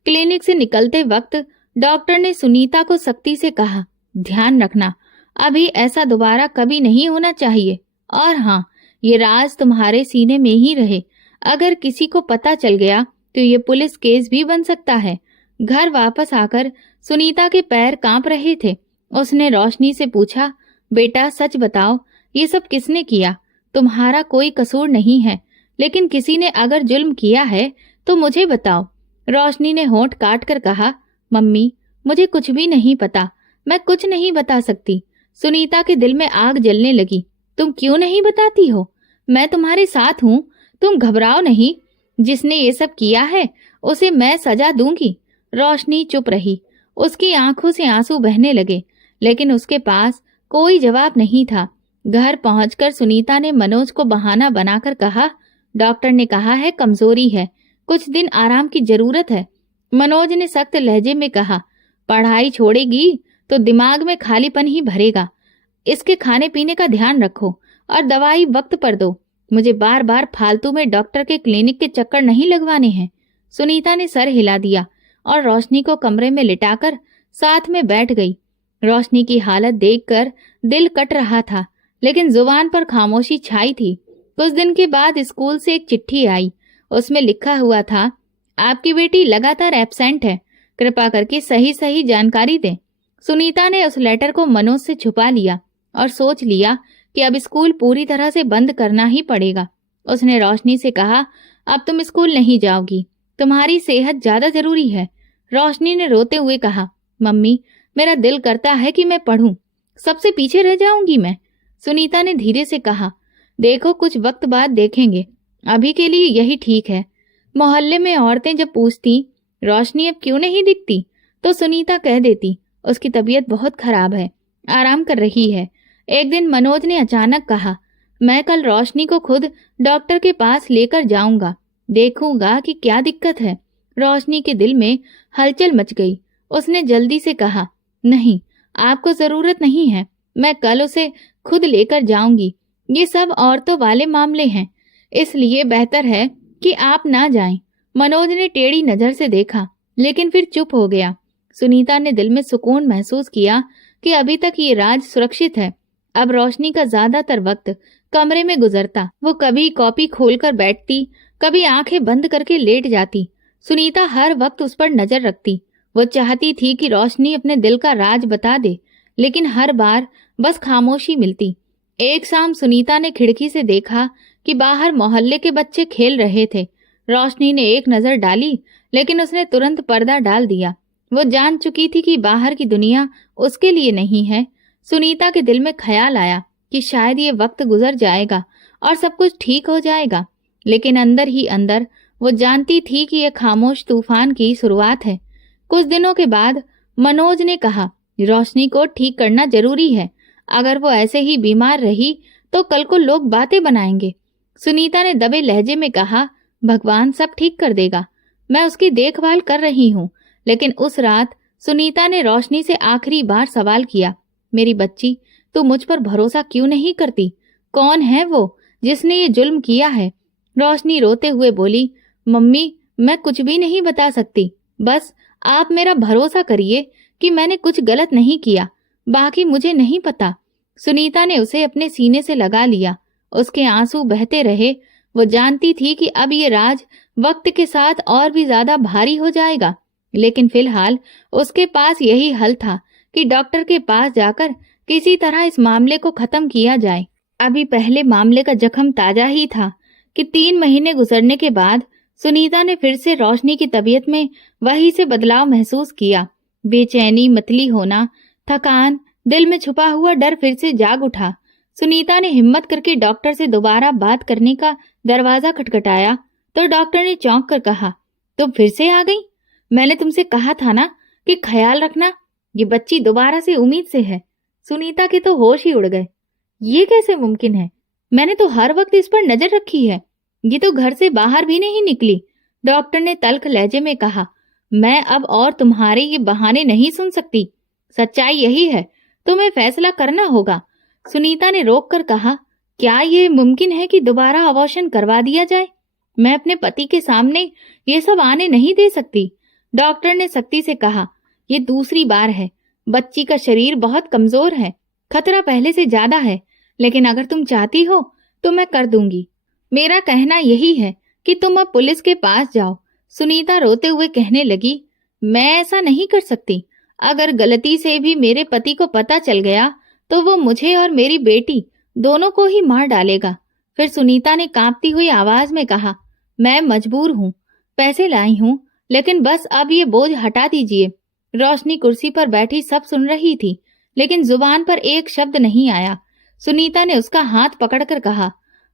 क्लिनिक से निकलते वक्त डॉक्टर ने सुनीता को सख्ती से कहा, ध्यान रखना, अभी ऐसा दोबारा कभी नहीं होना चाहिए। और हाँ, ये राज तुम्हारे सीने में ही रहे, अगर किसी को पता चल गया तो ये पुलिस केस भी बन सकता है। घर वापस आकर सुनीता के पैर कांप रहे थे। उसने रोशनी से पूछा, बेटा सच बताओ, ये सब किसने किया? तुम्हारा कोई कसूर नहीं है, लेकिन किसी ने अगर जुल्म किया है तो मुझे बताओ। रोशनी ने होंठ काट कर कहा, मम्मी, मुझे कुछ भी नहीं पता, मैं कुछ नहीं बता सकती। सुनीता के दिल में आग जलने लगी। तुम क्यों नहीं बताती हो? मैं तुम्हारे साथ हूँ, तुम घबराओ नहीं। जिसने ये सब किया है उसे मैं सजा दूंगी। रोशनी चुप रही। उसकी आंखों से आंसू बहने लगे, लेकिन उसके पास कोई जवाब नहीं था। घर पहुंचकर सुनीता ने मनोज को बहाना बनाकर कहा, डॉक्टर ने कहा है कमजोरी है, कुछ दिन आराम की जरूरत है। मनोज ने सख्त लहजे में कहा, पढ़ाई छोड़ेगी तो दिमाग में खालीपन ही भरेगा। इसके खाने पीने का ध्यान रखो और दवाई वक्त पर दो। मुझे बार बार फालतू में डॉक्टर के क्लिनिक के चक्कर नहीं लगवाने हैं। सुनीता ने सर हिला दिया और रोशनी को कमरे में लिटाकर साथ में बैठ गई। रोशनी की हालत देखकर दिल कट रहा था, लेकिन जुबान पर खामोशी छाई थी। कुछ दिन के बाद स्कूल से एक चिट्ठी आई। उसमें लिखा हुआ था, आपकी बेटी लगातार एब्सेंट है, कृपा करके सही सही जानकारी दें। सुनीता ने उस लेटर को मनोज से छुपा लिया और सोच लिया कि अब स्कूल पूरी तरह से बंद करना ही पड़ेगा। उसने रोशनी से कहा, अब तुम स्कूल नहीं जाओगी, तुम्हारी सेहत ज्यादा जरूरी है। रोशनी ने रोते हुए कहा, मम्मी, मेरा दिल करता है कि मैं पढ़ूं, सबसे पीछे रह जाऊंगी मैं। सुनीता ने धीरे से कहा, देखो कुछ वक्त बाद देखेंगे, अभी के लिए यही ठीक है। मोहल्ले में औरतें जब पूछती रोशनी अब क्यों नहीं दिखती, तो सुनीता कह देती उसकी तबीयत बहुत खराब है, आराम कर रही है। एक दिन मनोज ने अचानक कहा, मैं कल रोशनी को खुद डॉक्टर के पास लेकर जाऊंगा, देखूंगा कि क्या दिक्कत है। रोशनी के दिल में हलचल मच गई। उसने जल्दी से कहा, नहीं, आपको जरूरत नहीं है, मैं कल उसे खुद लेकर जाऊंगी। ये सब औरतों वाले मामले हैं, इसलिए बेहतर है कि आप ना जाएं। मनोज ने टेढ़ी नजर से देखा, लेकिन फिर चुप हो गया। सुनीता ने दिल में सुकून महसूस किया कि अभी तक ये राज सुरक्षित है। अब रोशनी का ज्यादातर वक्त कमरे में गुजरता। वो कभी कॉपी खोलकर बैठती, कभी आंखें बंद करके लेट जाती। सुनीता हर वक्त उस पर नजर रखती। वो चाहती थी कि रोशनी अपने दिल का राज बता दे, लेकिन हर बार बस खामोशी मिलती। एक शाम सुनीता ने खिड़की से देखा कि बाहर मोहल्ले के बच्चे खेल रहे थे। रोशनी ने एक नजर डाली, लेकिन उसने तुरंत पर्दा डाल दिया। वो जान चुकी थी कि बाहर की दुनिया उसके लिए नहीं है। सुनीता के दिल में ख्याल आया कि शायद ये वक्त गुजर जाएगा और सब कुछ ठीक हो जाएगा, लेकिन अंदर ही अंदर वो जानती थी कि यह खामोश तूफान की शुरुआत है। कुछ दिनों के बाद मनोज ने कहा, रोशनी को ठीक करना जरूरी है। अगर वो ऐसे ही बीमार रही तो कल को लोग बातें बनाएंगे। सुनीता ने दबे लहजे में कहा, भगवान सब ठीक कर देगा, मैं उसकी देखभाल कर रही हूँ। लेकिन उस रात सुनीता ने रोशनी से आखिरी बार सवाल किया, मेरी बच्ची, तू मुझ पर भरोसा क्यों नहीं करती? कौन है वो जिसने ये जुल्म किया है? रोशनी रोते हुए बोली, मम्मी, मैं कुछ भी नहीं बता सकती। बस आप मेरा भरोसा करिए कि मैंने कुछ गलत नहीं किया, बाकी मुझे नहीं पता। सुनीता ने उसे अपने सीने से लगा लिया। उसके आंसू बहते रहे। वो जानती थी कि अब ये राज वक्त के साथ और भी ज्यादा भारी हो जाएगा, लेकिन फिलहाल उसके पास यही हल था कि डॉक्टर के पास जाकर किसी तरह इस मामले को खत्म किया जाए। अभी पहले मामले का जख्म ताजा ही था कि 3 महीने गुजरने के बाद सुनीता ने फिर से रोशनी की तबीयत में वही से बदलाव महसूस किया। बेचैनी, मतली होना, थकान, दिल में छुपा हुआ डर फिर से जाग उठा। सुनीता ने हिम्मत करके डॉक्टर से दोबारा बात करने का दरवाजा खटखटाया तो डॉक्टर ने चौंक कर कहा, तुम फिर से आ गई? मैंने तुमसे कहा था ना कि ख्याल रखना, ये बच्ची दोबारा से उम्मीद से है। सुनीता के तो होश ही उड़ गए। ये कैसे मुमकिन है? मैंने तो हर वक्त इस पर नजर रखी है। ये तो घर से बाहर भी नहीं निकली। डॉक्टर ने तल्ख लहजे में कहा, मैं अब और तुम्हारे ये बहाने नहीं सुन सकती। सच्चाई यही है, तुम्हें फैसला करना होगा। सुनीता ने रोक कर कहा, क्या ये मुमकिन है कि दोबारा अबॉर्शन करवा दिया जाए? मैं अपने पति के सामने ये सब आने नहीं दे सकती। डॉक्टर ने सख्ती से कहा, ये दूसरी बार है। बच्ची का शरीर बहुत कमजोर है, खतरा पहले से ज्यादा है, लेकिन अगर तुम चाहती हो तो मैं कर दूंगी। मेरा कहना यही है कि तुम अब पुलिस के पास जाओ। सुनीता रोते हुए कहने लगी, मैं ऐसा नहीं कर सकती। अगर गलती से भी मेरे पति को पता चल गया तो वो मुझे और मेरी बेटी दोनों को ही मार डालेगा। फिर सुनीता ने कांपती हुई आवाज में कहा, मैं मजबूर हूँ, पैसे लाई हूँ, लेकिन बस अब ये बोझ हटा दीजिए। रोशनी कुर्सी पर बैठी सब सुन रही थी, लेकिन जुबान पर एक शब्द नहीं आया। सुनीता ने उसका हाथ पकड़कर कहा,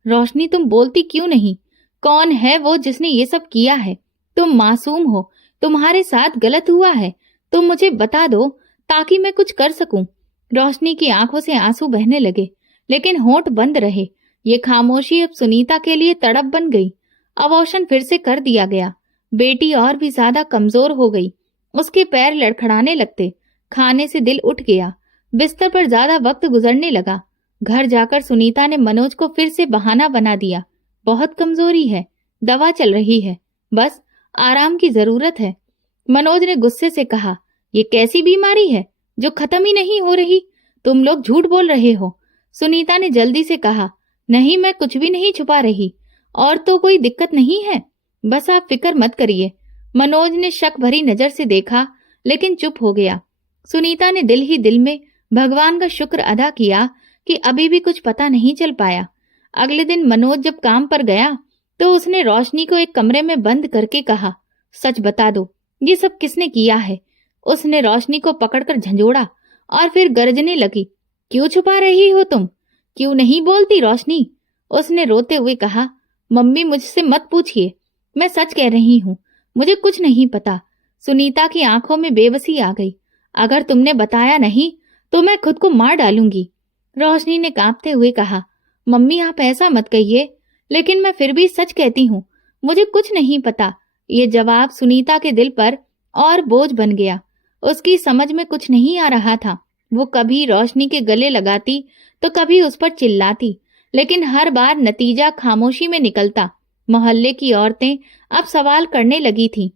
रोशनी, तुम बोलती क्यों नहीं? कौन है वो जिसने ये सब किया है? तुम मासूम हो, तुम्हारे साथ गलत हुआ है, तुम मुझे बता दो ताकि मैं कुछ कर सकूं। रोशनी की आंखों से आंसू बहने लगे, लेकिन होंठ बंद रहे। ये खामोशी अब सुनीता के लिए तड़प बन गई। अबॉर्शन फिर से कर दिया गया। बेटी और भी ज्यादा कमजोर हो गई। उसके पैर लड़खड़ाने लगते। खाने से दिल उठ गया। बिस्तर पर ज्यादा वक्त गुजरने लगा। घर जाकर सुनीता ने मनोज को फिर से बहाना बना दिया। बहुत कमजोरी है, दवा चल रही है, बस आराम की जरूरत है। मनोज ने गुस्से से कहा, ये कैसी बीमारी है जो खत्म ही नहीं हो रही? तुम लोग झूठ बोल रहे हो। सुनीता ने जल्दी से कहा, नहीं, मैं कुछ भी नहीं छुपा रही, और तो कोई दिक्कत नहीं है, बस आप फिक्र मत करिए। मनोज ने शक भरी नजर से देखा, लेकिन चुप हो गया। सुनीता ने दिल ही दिल में भगवान का शुक्र अदा किया कि अभी भी कुछ पता नहीं चल पाया। अगले दिन मनोज जब काम पर गया तो उसने रोशनी को एक कमरे में बंद करके कहा, सच बता दो, ये सब किसने किया है? उसने रोशनी को पकड़कर झंझोड़ा और फिर गरजने लगी, क्यों छुपा रही हो तुम? क्यों नहीं बोलती रोशनी? उसने रोते हुए कहा, मम्मी, मुझसे मत पूछिए, मैं सच कह रही हूँ, मुझे कुछ नहीं पता। सुनीता की आंखों में बेबसी आ गई। अगर तुमने बताया नहीं तो मैं खुद को मार डालूंगी। रोशनी ने कांपते हुए कहा, मम्मी, आप ऐसा मत कहिए, लेकिन मैं फिर भी सच कहती हूँ, मुझे कुछ नहीं पता। ये जवाब सुनीता के दिल पर और बोझ बन गया। उसकी समझ में कुछ नहीं आ रहा था। वो कभी रोशनी के गले लगाती तो कभी उस पर चिल्लाती, लेकिन हर बार नतीजा खामोशी में निकलता। मोहल्ले की औरतें अब सवाल करने लगी थीं,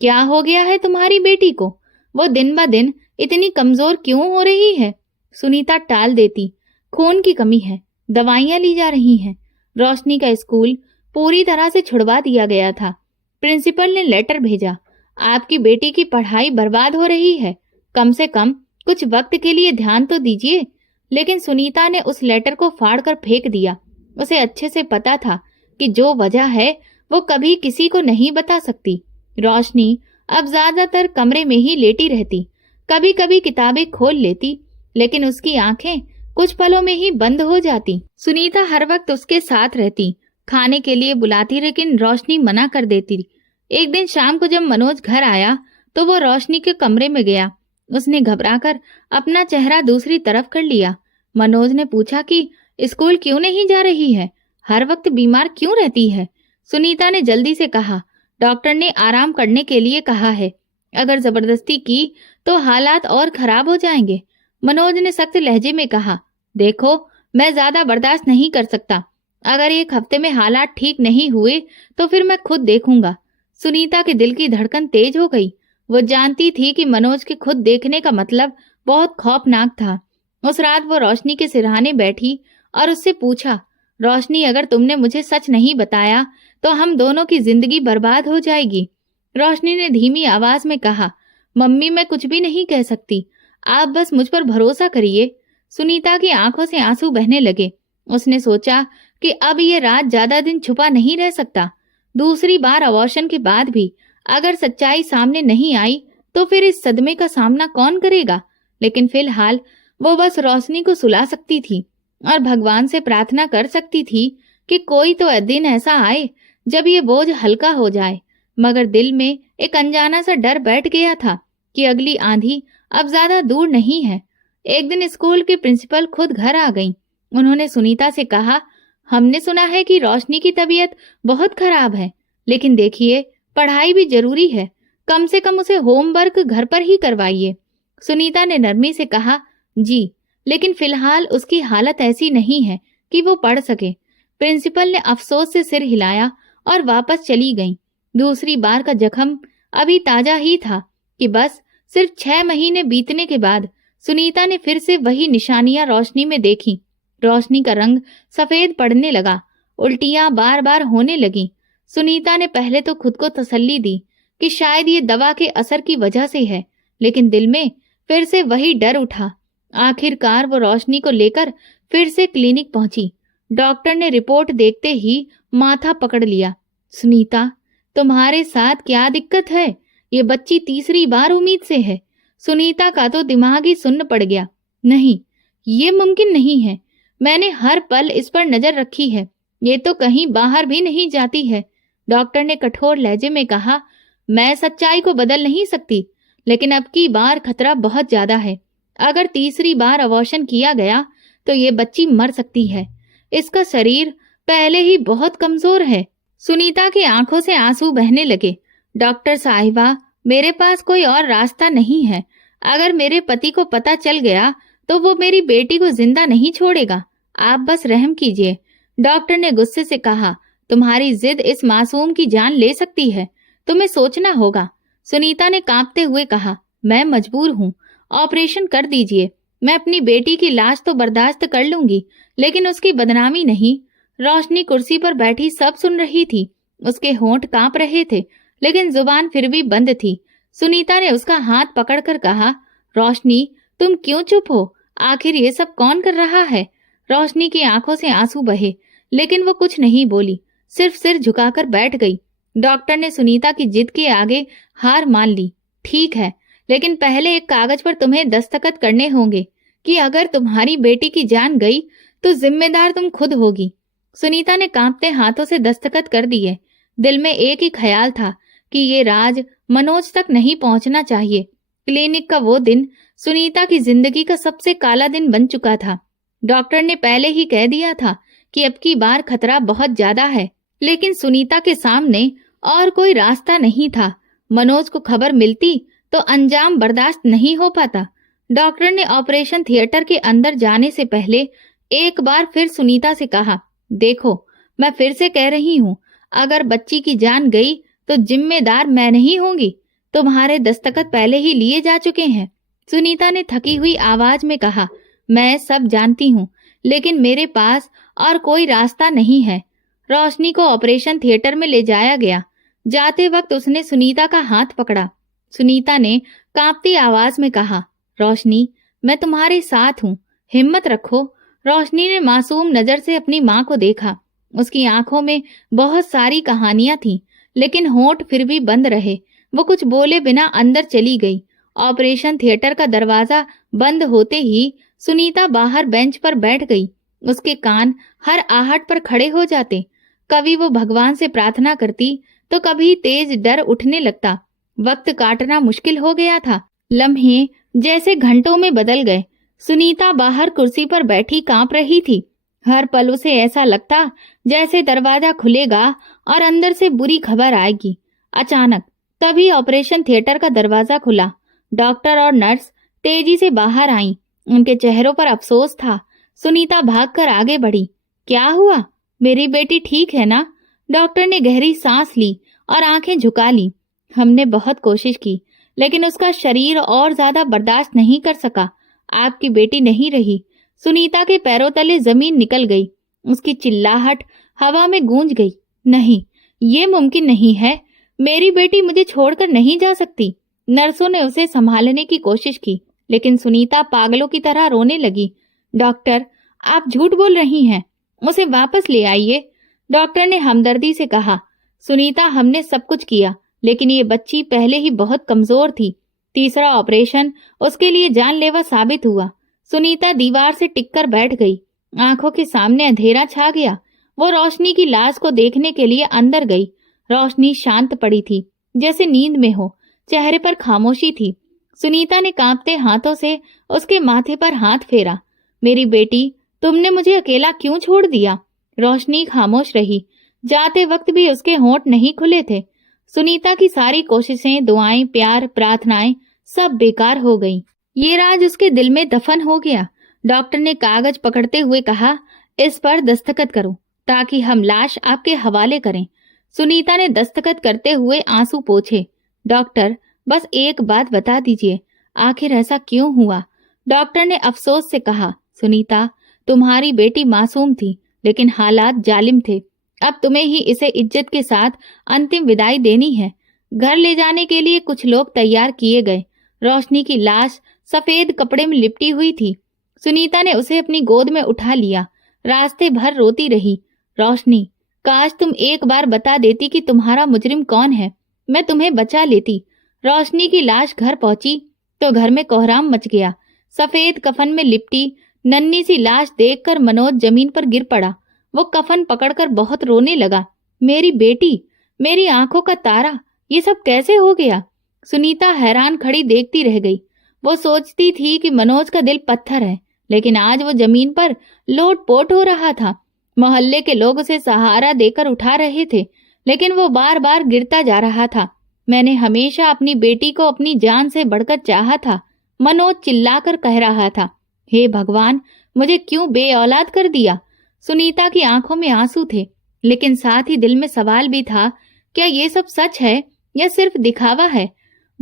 क्या हो गया है तुम्हारी बेटी को? वो दिन ब दिन इतनी कमजोर क्यों हो रही है? सुनीता टाल देती, खून की कमी है, दवाइयां ली जा रही हैं। रोशनी का स्कूल पूरी तरह से छुड़वा दिया गया था। प्रिंसिपल ने लेटर भेजा, आपकी बेटी की पढ़ाई बर्बाद हो रही है, कम से कम कुछ वक्त के लिए ध्यान तो दीजिए। लेकिन सुनीता ने उस लेटर को फाड़कर फेंक दिया। उसे अच्छे से पता था कि जो वजह है वो कभी किसी को नहीं बता सकती। रोशनी अब ज्यादातर कमरे में ही लेटी रहती, कभी कभी किताबें खोल लेती, लेकिन उसकी आंखें कुछ पलों में ही बंद हो जाती। सुनीता हर वक्त उसके साथ रहती, खाने के लिए बुलाती, लेकिन रोशनी मना कर देती। एक दिन शाम को जब मनोज घर आया तो वो रोशनी के कमरे में गया। उसने घबराकर अपना चेहरा दूसरी तरफ कर लिया। मनोज ने पूछा कि स्कूल क्यों नहीं जा रही है, हर वक्त बीमार क्यों रहती है। सुनीता ने जल्दी से कहा, डॉक्टर ने आराम करने के लिए कहा है, अगर जबरदस्ती की तो हालात और खराब हो जाएंगे। मनोज ने सख्त लहजे में कहा, देखो मैं ज्यादा बर्दाश्त नहीं कर सकता, अगर एक हफ्ते में हालात ठीक नहीं हुए तो फिर मैं खुद देखूंगा। सुनीता के दिल की धड़कन तेज हो गई। वो जानती थी कि मनोज के खुद देखने का मतलब बहुत खौफनाक था। उस रात वो रोशनी के सिरहाने बैठी और उससे पूछा, रोशनी अगर तुमने मुझे सच नहीं बताया तो हम दोनों की जिंदगी बर्बाद हो जाएगी। रोशनी ने धीमी आवाज में कहा, मम्मी मैं कुछ भी नहीं कह सकती, आप बस मुझ पर भरोसा करिए। सुनीता की आंखों से आंसू बहने लगे। उसने सोचा कि अब ये राज ज्यादा दिन छुपा नहीं रह सकता। दूसरी बार अबॉर्शन के बाद भी अगर सच्चाई सामने नहीं आई तो फिर इस सदमे का सामना कौन करेगा। लेकिन फिलहाल वो बस रोशनी को सुला सकती थी और भगवान से प्रार्थना कर सकती थी कि कोई तो दिन ऐसा आए जब ये बोझ हल्का हो जाए। मगर दिल में एक अनजाना सा डर बैठ गया था कि अगली आंधी अब ज्यादा दूर नहीं है। एक दिन स्कूल की प्रिंसिपल खुद घर आ गईं। उन्होंने सुनीता से कहा, हमने सुना है कि रोशनी की तबीयत बहुत खराब है, लेकिन देखिए पढ़ाई भी जरूरी है, कम से कम उसे होमवर्क घर पर ही करवाइए। सुनीता ने नरमी से कहा, जी, लेकिन फिलहाल उसकी हालत ऐसी नहीं है कि वो पढ़ सके। प्रिंसिपल ने अफसोस से सिर हिलाया और वापस चली गईं। दूसरी बार का जख्म अभी ताजा ही था कि बस सिर्फ 6 महीने बीतने के बाद सुनीता ने फिर से वही निशानियां रोशनी में देखी। रोशनी का रंग सफेद पड़ने लगा, उल्टियां बार बार होने लगी। सुनीता ने पहले तो खुद को तसल्ली दी कि शायद ये दवा के असर की वजह से है, लेकिन दिल में फिर से वही डर उठा। आखिरकार वो रोशनी को लेकर फिर से क्लिनिक पहुंची। डॉक्टर ने रिपोर्ट देखते ही माथा पकड़ लिया। सुनीता, तुम्हारे साथ क्या दिक्कत है? ये बच्ची तीसरी बार उम्मीद से है। सुनीता का तो दिमाग ही सुन्न पड़ गया। नहीं, ये मुमकिन नहीं है। मैंने हर पल इस पर नजर रखी है, ये तो कहीं बाहर भी नहीं जाती है। डॉक्टर ने कठोर लहजे में कहा, मैं सच्चाई को बदल नहीं सकती, लेकिन अब की बार खतरा बहुत ज्यादा है। अगर तीसरी बार अबॉर्शन किया गया तो ये बच्ची मर सकती है। इसका शरीर पहले ही बहुत कमजोर है। सुनीता की आंखों से आंसू बहने लगे। डॉक्टर साहिबा, मेरे पास कोई और रास्ता नहीं है। अगर मेरे पति को पता चल गया तो वो मेरी बेटी को जिंदा नहीं छोड़ेगा। आप बस रहम कीजिए। डॉक्टर ने गुस्से से कहा, तुम्हारी जिद इस मासूम की जान ले सकती है, तुम्हें सोचना होगा। सुनीता ने कांपते हुए कहा, मैं मजबूर हूँ, ऑपरेशन कर दीजिए। मैं अपनी बेटी की लाश तो बर्दाश्त कर लूंगी, लेकिन उसकी बदनामी नहीं। रोशनी कुर्सी पर बैठी सब सुन रही थी। उसके होंठ कांप रहे थे, लेकिन जुबान फिर भी बंद थी। सुनीता ने उसका हाथ पकड़कर कहा, रोशनी, तुम क्यों चुप हो? आखिर ये सब कौन कर रहा है? रोशनी की आंखों से आंसू बहे, लेकिन वो कुछ नहीं बोली, सिर्फ सिर झुकाकर बैठ गई। डॉक्टर ने सुनीता की जिद के आगे हार मान ली। ठीक है, लेकिन पहले एक कागज पर तुम्हें दस्तखत करने होंगे कि अगर तुम्हारी बेटी की जान गई तो जिम्मेदार तुम खुद होगी। सुनीता ने कांपते हाथों से दस्तखत कर दिए। दिल में एक ही ख्याल था कि ये राज मनोज तक नहीं पहुंचना चाहिए। क्लिनिक का वो दिन सुनीता की जिंदगी का सबसे काला दिन बन चुका था। डॉक्टर ने पहले ही कह दिया था कि अब की बार खतरा बहुत ज्यादा है, लेकिन सुनीता के सामने और कोई रास्ता नहीं था। मनोज को खबर मिलती तो अंजाम बर्दाश्त नहीं हो पाता। डॉक्टर ने ऑपरेशन थिएटर के अंदर जाने से पहले एक बार फिर सुनीता से कहा, देखो, मैं फिर से कह रही हूँ, अगर बच्ची की जान गई तो जिम्मेदार मैं नहीं होंगी। तुम्हारे दस्तखत पहले ही लिए जा चुके हैं। सुनीता ने थकी हुई आवाज में कहा, मैं सब जानती हूँ, लेकिन मेरे पास और कोई रास्ता नहीं है। रोशनी को ऑपरेशन थिएटर में ले जाया गया। जाते वक्त उसने सुनीता का हाथ पकड़ा। सुनीता ने कांपती आवाज में कहा, रोशनी, मैं तुम्हारे साथ हूँ, हिम्मत रखो। रोशनी ने मासूम नजर से अपनी माँ को देखा। उसकी आंखों में बहुत सारी कहानियां थीं, लेकिन होंठ फिर भी बंद रहे। वो कुछ बोले बिना अंदर चली गई। ऑपरेशन थिएटर का दरवाजा बंद होते ही सुनीता बाहर बेंच पर बैठ गई। उसके कान हर आहट पर खड़े हो जाते। कभी वो भगवान से प्रार्थना करती तो कभी तेज डर उठने लगता। वक्त काटना मुश्किल हो गया था। लम्हे जैसे घंटों में बदल गए। सुनीता बाहर कुर्सी पर बैठी कांप रही थी। हर पल उसे ऐसा लगता जैसे दरवाजा खुलेगा और अंदर से बुरी खबर आएगी। अचानक तभी ऑपरेशन थिएटर का दरवाजा खुला। डॉक्टर और नर्स तेजी से बाहर आईं। उनके चेहरों पर अफसोस था। सुनीता भागकर आगे बढ़ी। क्या हुआ? मेरी बेटी ठीक है ना? डॉक्टर ने गहरी सांस ली और आंखें झुका ली। हमने बहुत कोशिश की, लेकिन उसका शरीर और ज्यादा बर्दाश्त नहीं कर सका। आपकी बेटी नहीं रही। सुनीता के पैरों तले जमीन निकल गई। उसकी चिल्लाहट हवा में गूंज गई। नहीं, ये मुमकिन नहीं है। मेरी बेटी मुझे छोड़कर नहीं जा सकती। नर्सों ने उसे संभालने की कोशिश की, लेकिन सुनीता पागलों की तरह रोने लगी। डॉक्टर, आप झूठ बोल रही हैं। उसे वापस ले आइए, डॉक्टर ने हमदर्दी से कहा। सुनीता, हमने सब कुछ किया, लेकिन ये बच्ची पहले ही बहुत कमजोर थी। तीसरा ऑपरेशन उसके लिए जानलेवा साबित हुआ। सुनीता दीवार से टिककर बैठ गई। आंखों के सामने अंधेरा छा गया। वो रोशनी की लाश को देखने के लिए अंदर गई। रोशनी शांत पड़ी थी, जैसे नींद में हो। चेहरे पर खामोशी थी। सुनीता ने कांपते हाथों से उसके माथे पर हाथ फेरा। मेरी बेटी, तुमने मुझे अकेला क्यों छोड़ दिया? रोशनी खामोश रही। जाते वक्त भी उसके होंठ नहीं खुले थे। सुनीता की सारी कोशिशें, दुआएं, प्यार, प्रार्थनाएं सब बेकार हो गईं। ये राज उसके दिल में दफन हो गया। डॉक्टर ने कागज पकड़ते हुए कहा, इस पर दस्तखत करो ताकि हम लाश आपके हवाले करें। सुनीता ने दस्तखत करते हुए आंसू पोंछे। डॉक्टर, बस एक बात बता दीजिए, आखिर ऐसा क्यों हुआ? डॉक्टर ने अफसोस से कहा, सुनीता, तुम्हारी बेटी मासूम थी, लेकिन हालात जालिम थे। अब तुम्हें ही इसे इज्जत के साथ अंतिम विदाई देनी है। घर ले जाने के लिए कुछ लोग तैयार किए गए। रोशनी की लाश सफेद कपड़े में लिपटी हुई थी। सुनीता ने उसे अपनी गोद में उठा लिया। रास्ते भर रोती रही। रोशनी, काश तुम एक बार बता देती कि तुम्हारा मुजरिम कौन है, मैं तुम्हें बचा लेती। रोशनी की लाश घर पहुंची तो घर में कोहराम मच गया। सफेद कफन में लिपटी नन्ही सी लाश देखकर मनोज जमीन पर गिर पड़ा। वो कफन पकड़कर बहुत रोने लगा। मेरी बेटी, मेरी आंखों का तारा, ये सब कैसे हो गया? सुनीता हैरान खड़ी देखती रह गई। वो सोचती थी कि मनोज का दिल पत्थर है, लेकिन आज वो जमीन पर लोट-पोट हो रहा था। मोहल्ले के लोग उसे सहारा देकर उठा रहे थे, लेकिन वो बार बार गिरता जा रहा था। मैंने हमेशा अपनी बेटी को अपनी जान से बढ़कर चाहा था, मनोज चिल्लाकर कह रहा था। हे भगवान, मुझे क्यों बेऔलाद कर दिया? सुनीता की आंखों में आंसू थे, लेकिन साथ ही दिल में सवाल भी था, क्या ये सब सच है या सिर्फ दिखावा है?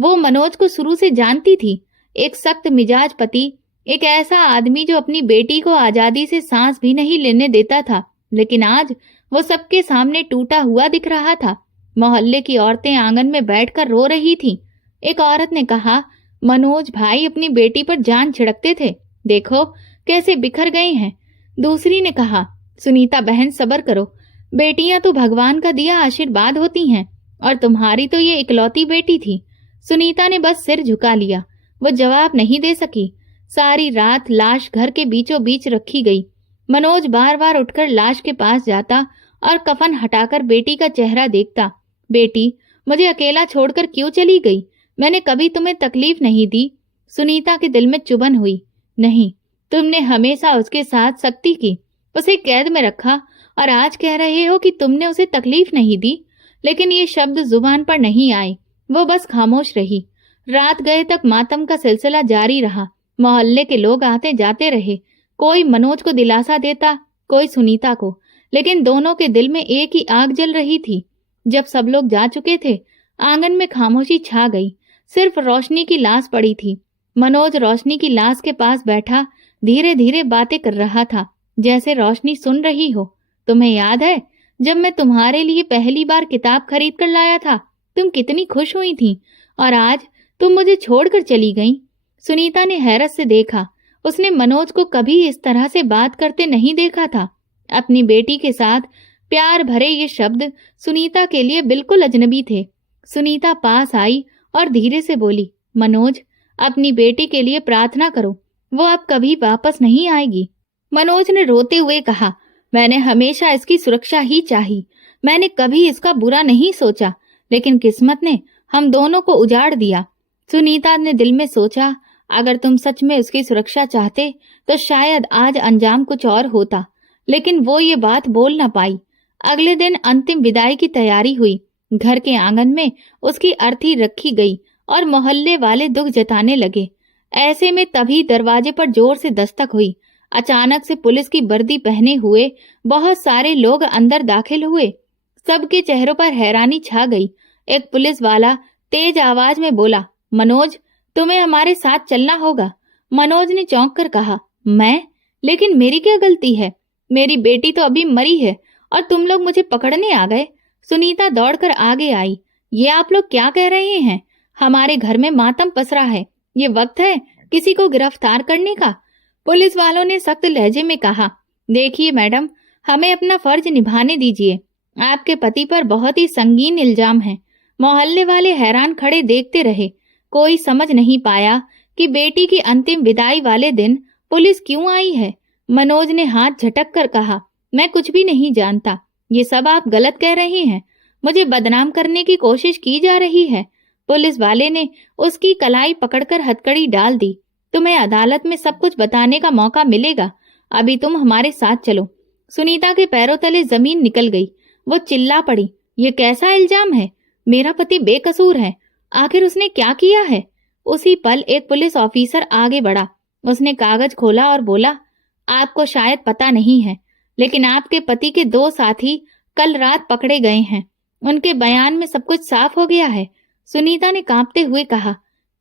वो मनोज को शुरू से जानती थी। एक सख्त मिजाज पति, एक ऐसा आदमी जो अपनी बेटी को आजादी से सांस भी नहीं लेने देता था, लेकिन आज वो सबके सामने टूटा हुआ दिख रहा था। मोहल्ले की औरतें आंगन में बैठकर रो रही थीं। एक औरत ने कहा, मनोज भाई अपनी बेटी पर जान छिड़कते थे, देखो कैसे बिखर गए हैं। दूसरी ने कहा, सुनीता बहन सब्र करो, बेटियां तो भगवान का दिया आशीर्वाद होती हैं, और तुम्हारी तो ये इकलौती बेटी थी। सुनीता ने बस सिर झुका लिया। वो जवाब नहीं दे सकी। सारी रात लाश घर के बीचों बीच रखी गई। मनोज बार बार उठकर लाश के पास जाता और कफन हटाकर बेटी का चेहरा देखता। बेटी, मुझे अकेला छोड़कर क्यों चली गई? मैंने कभी तुम्हें तकलीफ नहीं दी। सुनीता के दिल में चुभन हुई। नहीं, तुमने हमेशा उसके साथ सख्ती की, उसे कैद में रखा, और आज कह रहे हो कि तुमने उसे तकलीफ नहीं दी। लेकिन ये शब्द जुबान पर नहीं आए। वो बस खामोश रही। रात गए तक मातम का सिलसिला जारी रहा। मोहल्ले के लोग आते जाते रहे। कोई मनोज को दिलासा देता, कोई सुनीता को, लेकिन दोनों के दिल में एक ही आग जल रही थी। जब सब लोग जा चुके थे, आंगन में खामोशी छा गई। सिर्फ रोशनी की लाश पड़ी थी। मनोज रोशनी की लाश के पास बैठा धीरे धीरे बातें कर रहा था। जैसे रोशनी सुन रही हो। तुम्हें याद है जब मैं तुम्हारे लिए पहली बार किताब खरीद कर लाया था, तुम कितनी खुश हुई थी, और आज तुम मुझे छोड़कर चली गई। सुनीता ने हैरत से देखा। उसने मनोज को कभी इस तरह से बात करते नहीं देखा था। अपनी बेटी के साथ प्यार भरे ये शब्द सुनीता के लिए बिल्कुल अजनबी थे। सुनीता पास आई और धीरे से बोली, मनोज, अपनी बेटी के लिए प्रार्थना करो, वो अब कभी वापस नहीं आएगी। मनोज ने रोते हुए कहा, मैंने हमेशा इसकी सुरक्षा ही चाही। मैंने कभी इसका बुरा नहीं सोचा, लेकिन किस्मत ने हम दोनों को उजाड़ दिया। सुनीता ने दिल में सोचा, अगर तुम सच में उसकी सुरक्षा चाहते तो शायद आज अंजाम कुछ और होता, लेकिन वो ये बात बोल न पाई। अगले दिन अंतिम विदाई की तैयारी हुई। घर के आंगन में उसकी अर्थी रखी गई और मोहल्ले वाले दुख जताने लगे। ऐसे में तभी दरवाजे पर जोर से दस्तक हुई। अचानक से पुलिस की वर्दी पहने हुए बहुत सारे लोग अंदर दाखिल हुए। सबके चेहरों पर हैरानी छा गई। एक पुलिस वाला तेज आवाज में बोला, मनोज, तुम्हें हमारे साथ चलना होगा। मनोज ने चौंक कर कहा, मैं? लेकिन मेरी क्या गलती है? मेरी बेटी तो अभी मरी है और तुम लोग मुझे पकड़ने आ गए। सुनीता दौड़कर आगे आई। ये आप लोग क्या कह रहे हैं? हमारे घर में मातम पसरा है। ये वक्त है किसी को गिरफ्तार करने का। पुलिस वालों ने सख्त लहजे में कहा, देखिए मैडम, हमें अपना फर्ज निभाने दीजिए। आपके पति पर बहुत ही संगीन इल्जाम है। मोहल्ले वाले हैरान खड़े देखते रहे। कोई समझ नहीं पाया कि बेटी की अंतिम विदाई वाले दिन पुलिस क्यों आई है। मनोज ने हाथ झटक कर कहा, मैं कुछ भी नहीं जानता। ये सब आप गलत कह रहे हैं। मुझे बदनाम करने की कोशिश की जा रही है। पुलिस वाले ने उसकी कलाई पकड़कर हथकड़ी डाल दी। तुम्हें अदालत में सब कुछ बताने का मौका मिलेगा। अभी तुम हमारे साथ चलो। सुनीता के पैरों तले जमीन निकल गई। वो चिल्ला पड़ी, ये कैसा इल्जाम है? मेरा पति बेकसूर है। आखिर उसने क्या किया है? उसी पल एक पुलिस ऑफिसर आगे बढ़ा। उसने कागज खोला और बोला, आपको शायद पता नहीं है, लेकिन आपके पति के 2 साथी कल रात पकड़े गए हैं। उनके बयान में सब कुछ साफ हो गया है। सुनीता ने कांपते हुए कहा,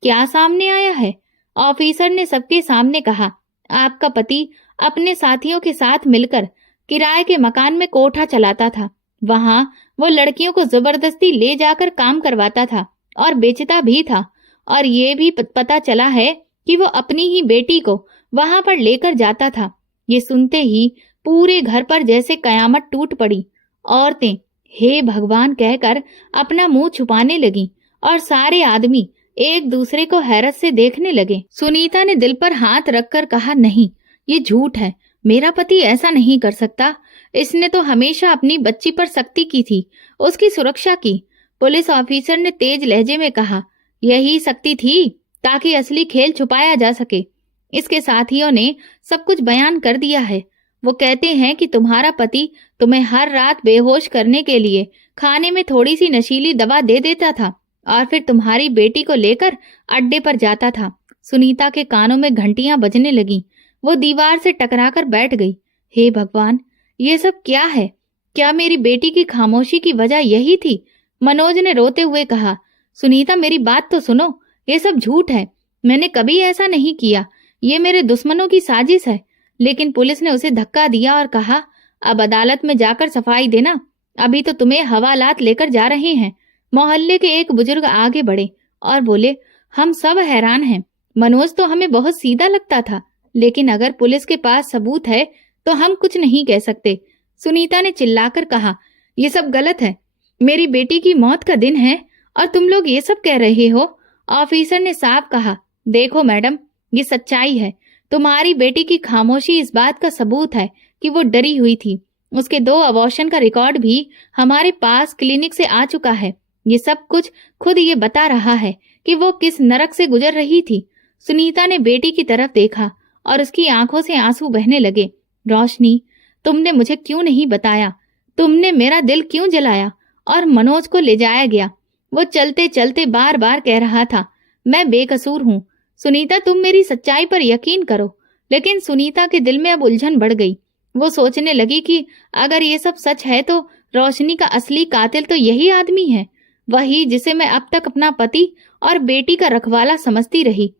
क्या सामने आया है? ऑफिसर ने सबके सामने कहा, आपका पति अपने साथियों के साथ मिलकर किराए के मकान में कोठा चलाता था। वहां वो लड़कियों को जबरदस्ती ले जाकर काम करवाता था और बेचता भी था। और ये भी पता चला है कि वो अपनी ही बेटी को वहां पर लेकर जाता था। ये सुनते ही पूरे घर पर जैसे कयामत टूट पड़ी। औरतें हे भगवान कहकर अपना मुंह छुपाने लगी और सारे आदमी एक दूसरे को हैरत से देखने लगे। सुनीता ने दिल पर हाथ रखकर कहा, नहीं, ये झूठ है। मेरा पति ऐसा नहीं कर सकता। इसने तो हमेशा अपनी बच्ची पर सख्ती की थी, उसकी सुरक्षा की। पुलिस ऑफिसर ने तेज लहजे में कहा, यही सख्ती थी ताकि असली खेल छुपाया जा सके। इसके साथियों ने सब कुछ बयान कर दिया है। वो कहते हैं कि तुम्हारा पति तुम्हें हर रात बेहोश करने के लिए खाने में थोड़ी सी नशीली दवा दे देता था और फिर तुम्हारी बेटी को लेकर अड्डे पर जाता था। सुनीता के कानों में घंटियां बजने लगीं। वो दीवार से टकराकर बैठ गई। हे भगवान, ये सब क्या है? क्या मेरी बेटी की खामोशी की वजह यही थी? मनोज ने रोते हुए कहा, सुनीता, मेरी बात तो सुनो। ये सब झूठ है। मैंने कभी ऐसा नहीं किया। ये मेरे दुश्मनों की साजिश है। लेकिन पुलिस ने उसे धक्का दिया और कहा, अब अदालत में जाकर सफाई देना। अभी तो तुम्हें हवालात लेकर जा रहे हैं। मोहल्ले के एक बुजुर्ग आगे बढ़े और बोले, हम सब हैरान हैं। मनोज तो हमें बहुत सीधा लगता था, लेकिन अगर पुलिस के पास सबूत है तो हम कुछ नहीं कह सकते। सुनीता ने चिल्लाकर कहा, ये सब गलत है। मेरी बेटी की मौत का दिन है और तुम लोग ये सब कह रहे हो। ऑफिसर ने साफ कहा, देखो मैडम, ये सच्चाई है। तुम्हारी बेटी की खामोशी इस बात का सबूत है कि वो डरी हुई थी। उसके 2 अबॉर्शन का रिकॉर्ड भी हमारे पास क्लिनिक से आ चुका है। ये सब कुछ खुद ये बता रहा है कि वो किस नरक से गुजर रही थी। सुनीता ने बेटी की तरफ देखा और उसकी आंखों से आंसू बहने लगे। रोशनी, तुमने मुझे क्यों नहीं बताया? तुमने मेरा दिल क्यों जलाया? और मनोज को ले जाया गया। वो चलते चलते बार बार कह रहा था, मैं बेकसूर हूँ। सुनीता, तुम मेरी सच्चाई पर यकीन करो। लेकिन सुनीता के दिल में अब उलझन बढ़ गई। वो सोचने लगी कि अगर ये सब सच है तो रोशनी का असली कातिल तो यही आदमी है, वही जिसे मैं अब तक अपना पति और बेटी का रखवाला समझती रही।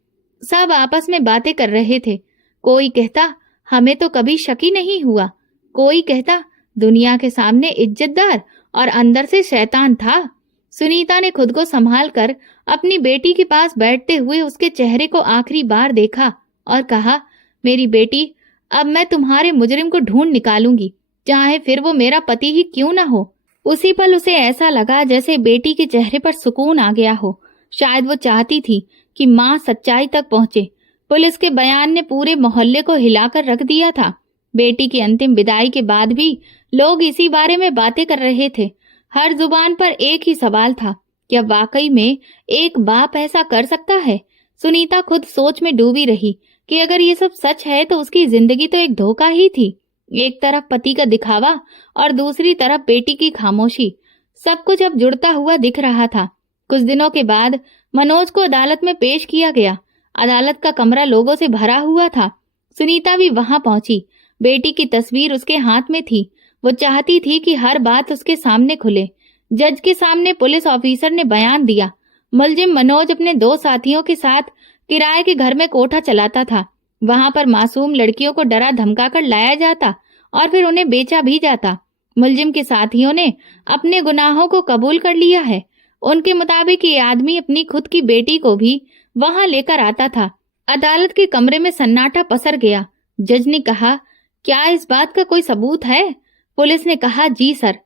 सब आपस में बातें कर रहे थे। कोई कहता, हमें तो कभी शक ही नहीं हुआ। कोई कहता दुनिया के सामने इज्जतदार और अंदर से शैतान था। सुनीता ने खुद को संभाल कर अपनी बेटी के पास बैठते हुए उसके चेहरे को आखिरी बार देखा और कहा, मेरी बेटी, अब मैं तुम्हारे मुजरिम को ढूंढ निकालूंगी, चाहे फिर वो मेरा पति ही क्यों न हो। उसी पल उसे ऐसा लगा जैसे बेटी के चेहरे पर सुकून आ गया हो। शायद वो चाहती थी कि माँ सच्चाई तक पहुंचे। पुलिस के बयान ने पूरे मोहल्ले को हिलाकर रख दिया था। बेटी की अंतिम विदाई के बाद भी लोग इसी बारे में बातें कर रहे थे। हर जुबान पर एक ही सवाल था, क्या वाकई में एक बाप ऐसा कर सकता है? सुनीता खुद सोच में डूबी रही कि अगर ये सब सच है तो उसकी जिंदगी तो एक धोखा ही थी। एक तरफ पति का दिखावा और दूसरी तरफ बेटी की खामोशी, सब कुछ अब जुड़ता हुआ दिख रहा था। कुछ दिनों के बाद मनोज को अदालत में पेश किया गया। अदालत का कमरा लोगों से भरा हुआ था। सुनीता भी वहां पहुंची। बेटी की तस्वीर उसके हाथ में थी। वो चाहती थी कि हर बात उसके सामने खुले। जज के सामने पुलिस ऑफिसर ने बयान दिया। मुलजिम मनोज अपने 2 साथियों के साथ किराए के घर में कोठा चलाता था। वहां पर मासूम लड़कियों को डरा धमका कर लाया जाता और फिर उन्हें बेचा भी जाता। मुलजिम के साथियों ने अपने गुनाहों को कबूल कर लिया है। उनके मुताबिक ये आदमी अपनी खुद की बेटी को भी वहां लेकर आता था। अदालत के कमरे में सन्नाटा पसर गया। जज ने कहा, क्या इस बात का कोई सबूत है? पुलिस ने कहा, जी सर,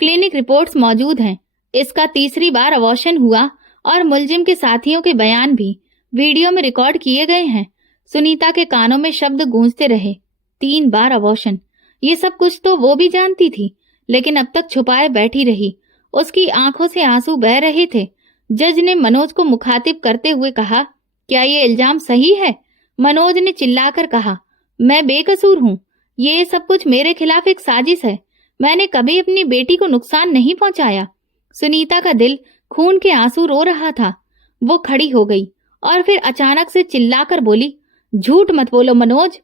क्लिनिक रिपोर्ट्स मौजूद हैं। इसका 3री बार अबॉर्शन हुआ और मुलजिम के साथियों के बयान भी वीडियो में रिकॉर्ड किए गए हैं। सुनीता के कानों में शब्द गूंजते रहे, 3 बार अबॉर्शन। ये सब कुछ तो वो भी जानती थी, लेकिन अब तक छुपाए बैठी रही। उसकी आंखों से आंसू बह रहे थे। जज ने मनोज को मुखातिब करते हुए कहा, क्या ये इल्जाम सही है? मनोज ने चिल्लाकर कहा, मैं बेकसूर हूँ। ये सब कुछ मेरे खिलाफ एक साजिश है। मैंने कभी अपनी बेटी को नुकसान नहीं पहुंचाया। सुनीता का दिल खून के आंसू रो रहा था। वो खड़ी हो गई और फिर अचानक से चिल्लाकर बोली, झूठ मत बोलो मनोज।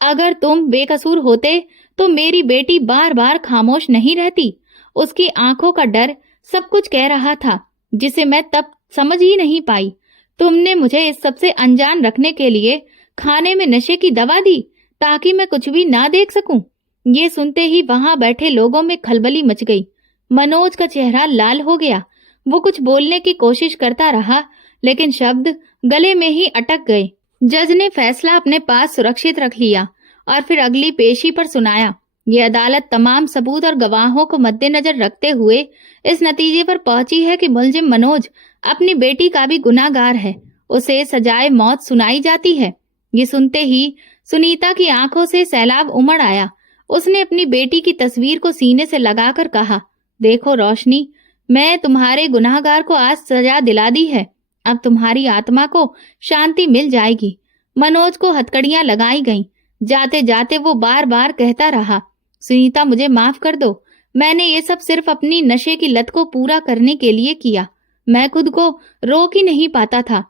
अगर तुम बेकसूर होते तो मेरी बेटी बार बार खामोश नहीं रहती। उसकी आंखों का डर सब कुछ कह रहा था, जिसे मैं तब समझ ही नहीं पाई। तुमने मुझे इस सब से अनजान रखने के लिए खाने में नशे की दवा दी ताकि मैं कुछ भी ना देख सकूं। ये सुनते ही वहां बैठे लोगों में खलबली मच गई। मनोज का चेहरा लाल हो गया। वो कुछ बोलने की कोशिश करता रहा, लेकिन शब्द गले में ही अटक गए। जज ने फैसला अपने पास सुरक्षित रख लिया और फिर अगली पेशी पर सुनाया। ये अदालत तमाम सबूत और गवाहों को मद्देनजर रखते हुए इस नतीजे पर पहुंची है कि मुलजिम मनोज अपनी बेटी का भी गुनाहगार है। उसे सजाए मौत सुनाई जाती है। ये सुनते ही सुनीता की आंखों से सैलाब उमड़ आया। उसने अपनी बेटी की तस्वीर को सीने से लगाकर कहा, देखो रोशनी, मैं तुम्हारे गुनाहगार को आज सजा दिला दी है। अब तुम्हारी आत्मा को शांति मिल जाएगी। मनोज को हथकड़ियां लगाई गईं। जाते जाते वो बार बार कहता रहा, सुनीता मुझे माफ कर दो। मैंने ये सब सिर्फ अपनी नशे की लत को पूरा करने के लिए किया। मैं खुद को रोक ही नहीं पाता था।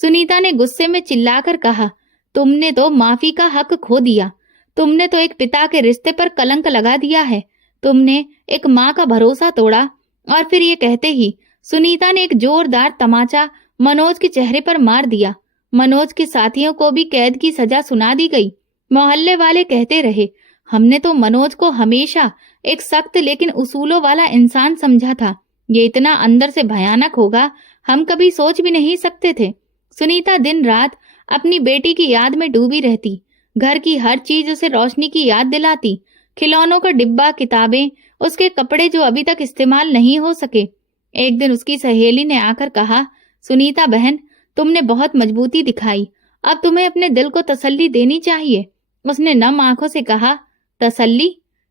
सुनीता ने गुस्से में चिल्लाकर कहा, तुमने तो माफी का हक खो दिया। तुमने तो एक पिता के रिश्ते पर कलंक लगा दिया है। तुमने एक माँ का भरोसा तोड़ा। और फिर ये कहते ही सुनीता ने एक जोरदार तमाचा मनोज के चेहरे पर मार दिया। मनोज के साथियों को भी कैद की सजा सुना दी गई। मोहल्ले वाले कहते रहे, हमने तो मनोज को हमेशा एक सख्त लेकिन उसूलों वाला इंसान समझा था। ये इतना अंदर से भयानक होगा हम कभी सोच भी नहीं सकते थे। सुनीता दिन रात अपनी बेटी की याद में डूबी रहती। घर की हर चीज उसे रोशनी की याद दिलाती। खिलौनों का डिब्बा, किताबें, उसके कपड़े जो अभी तक इस्तेमाल नहीं हो सके। एक दिन उसकी सहेली ने आकर कहा, सुनीता बहन, तुमने बहुत मजबूती दिखाई। अब तुम्हें अपने दिल को तसल्ली देनी चाहिए। उसने नम आंखों से कहा, तसल्ली?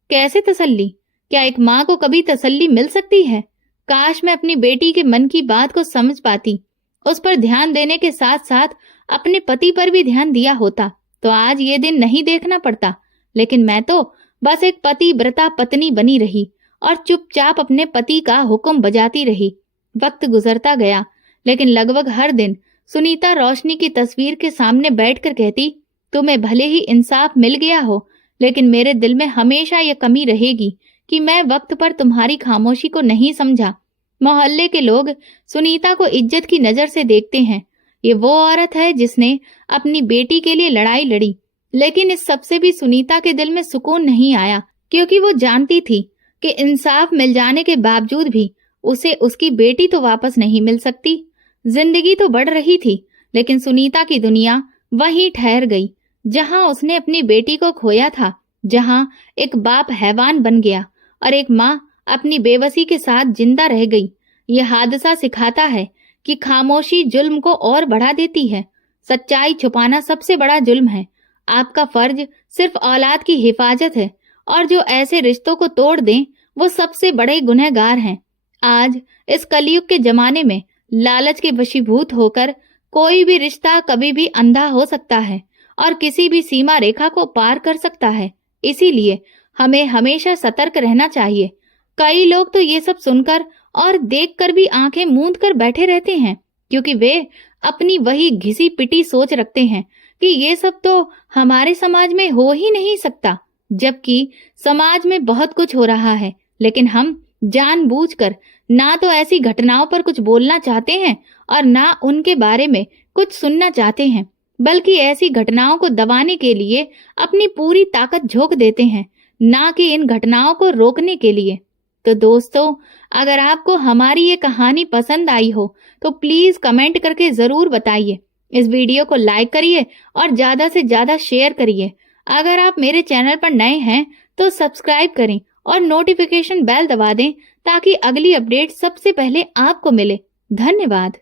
कैसे तसल्ली? क्या एक माँ को कभी तसल्ली मिल सकती है? काश मैं अपनी बेटी के मन की बात को समझ पाती। उस पर ध्यान देने के साथ साथ अपने पति पर भी ध्यान दिया होता तो आज ये दिन नहीं देखना पड़ता। लेकिन मैं तो बस एक पतिव्रता पत्नी बनी रही और चुपचाप अपने पति का हुक्म बजाती रही। वक्त गुजरता गया, लेकिन लगभग हर दिन सुनीता रोशनी की तस्वीर के सामने बैठकर कहती, तुम्हें भले ही इंसाफ मिल गया हो, लेकिन मेरे दिल में हमेशा यह कमी रहेगी कि मैं वक्त पर तुम्हारी खामोशी को नहीं समझा। मोहल्ले के लोग सुनीता को इज्जत की नजर से देखते हैं। ये वो औरत है जिसने अपनी बेटी के लिए लड़ाई लड़ी। लेकिन इस सबसे भी सुनीता के दिल में सुकून नहीं आया, क्योंकि वो जानती थी कि इंसाफ मिल जाने के बावजूद भी उसे उसकी बेटी तो वापस नहीं मिल सकती। जिंदगी तो बढ़ रही थी, लेकिन सुनीता की दुनिया वहीं ठहर गई जहां उसने अपनी बेटी को खोया था, जहां एक बाप हैवान बन गया और एक माँ अपनी बेबसी के साथ जिंदा रह गई। यह हादसा सिखाता है कि खामोशी जुल्म को और बढ़ा देती है। सच्चाई छुपाना सबसे बड़ा जुल्म है। आपका फर्ज सिर्फ औलाद की हिफाजत है, और जो ऐसे रिश्तों को तोड़ दें वो सबसे बड़े गुनहगार हैं। आज इस कलयुग के जमाने में लालच के वशीभूत होकर कोई भी रिश्ता कभी भी अंधा हो सकता है और किसी भी सीमा रेखा को पार कर सकता है। इसीलिए हमें हमेशा सतर्क रहना चाहिए। कई लोग तो ये सब सुनकर और देखकर भी आंखें मूंद कर बैठे रहते हैं, क्योंकि वे अपनी वही घिसी पिटी सोच रखते हैं कि ये सब तो हमारे समाज में हो ही नहीं सकता, जबकि समाज में बहुत कुछ हो रहा है। लेकिन हम जानबूझकर ना तो ऐसी घटनाओं पर कुछ बोलना चाहते हैं और ना उनके बारे में कुछ सुनना चाहते हैं, बल्कि ऐसी घटनाओं को दबाने के लिए अपनी पूरी ताकत झोंक देते हैं, ना कि इन घटनाओं को रोकने के लिए। तो दोस्तों, अगर आपको हमारी ये कहानी पसंद आई हो तो प्लीज कमेंट करके जरूर बताइए। इस वीडियो को लाइक करिए और ज्यादा से ज्यादा शेयर करिए। अगर आप मेरे चैनल पर नए हैं तो सब्सक्राइब करें और नोटिफिकेशन बेल दबा दें ताकि अगली अपडेट सबसे पहले आपको मिले। धन्यवाद।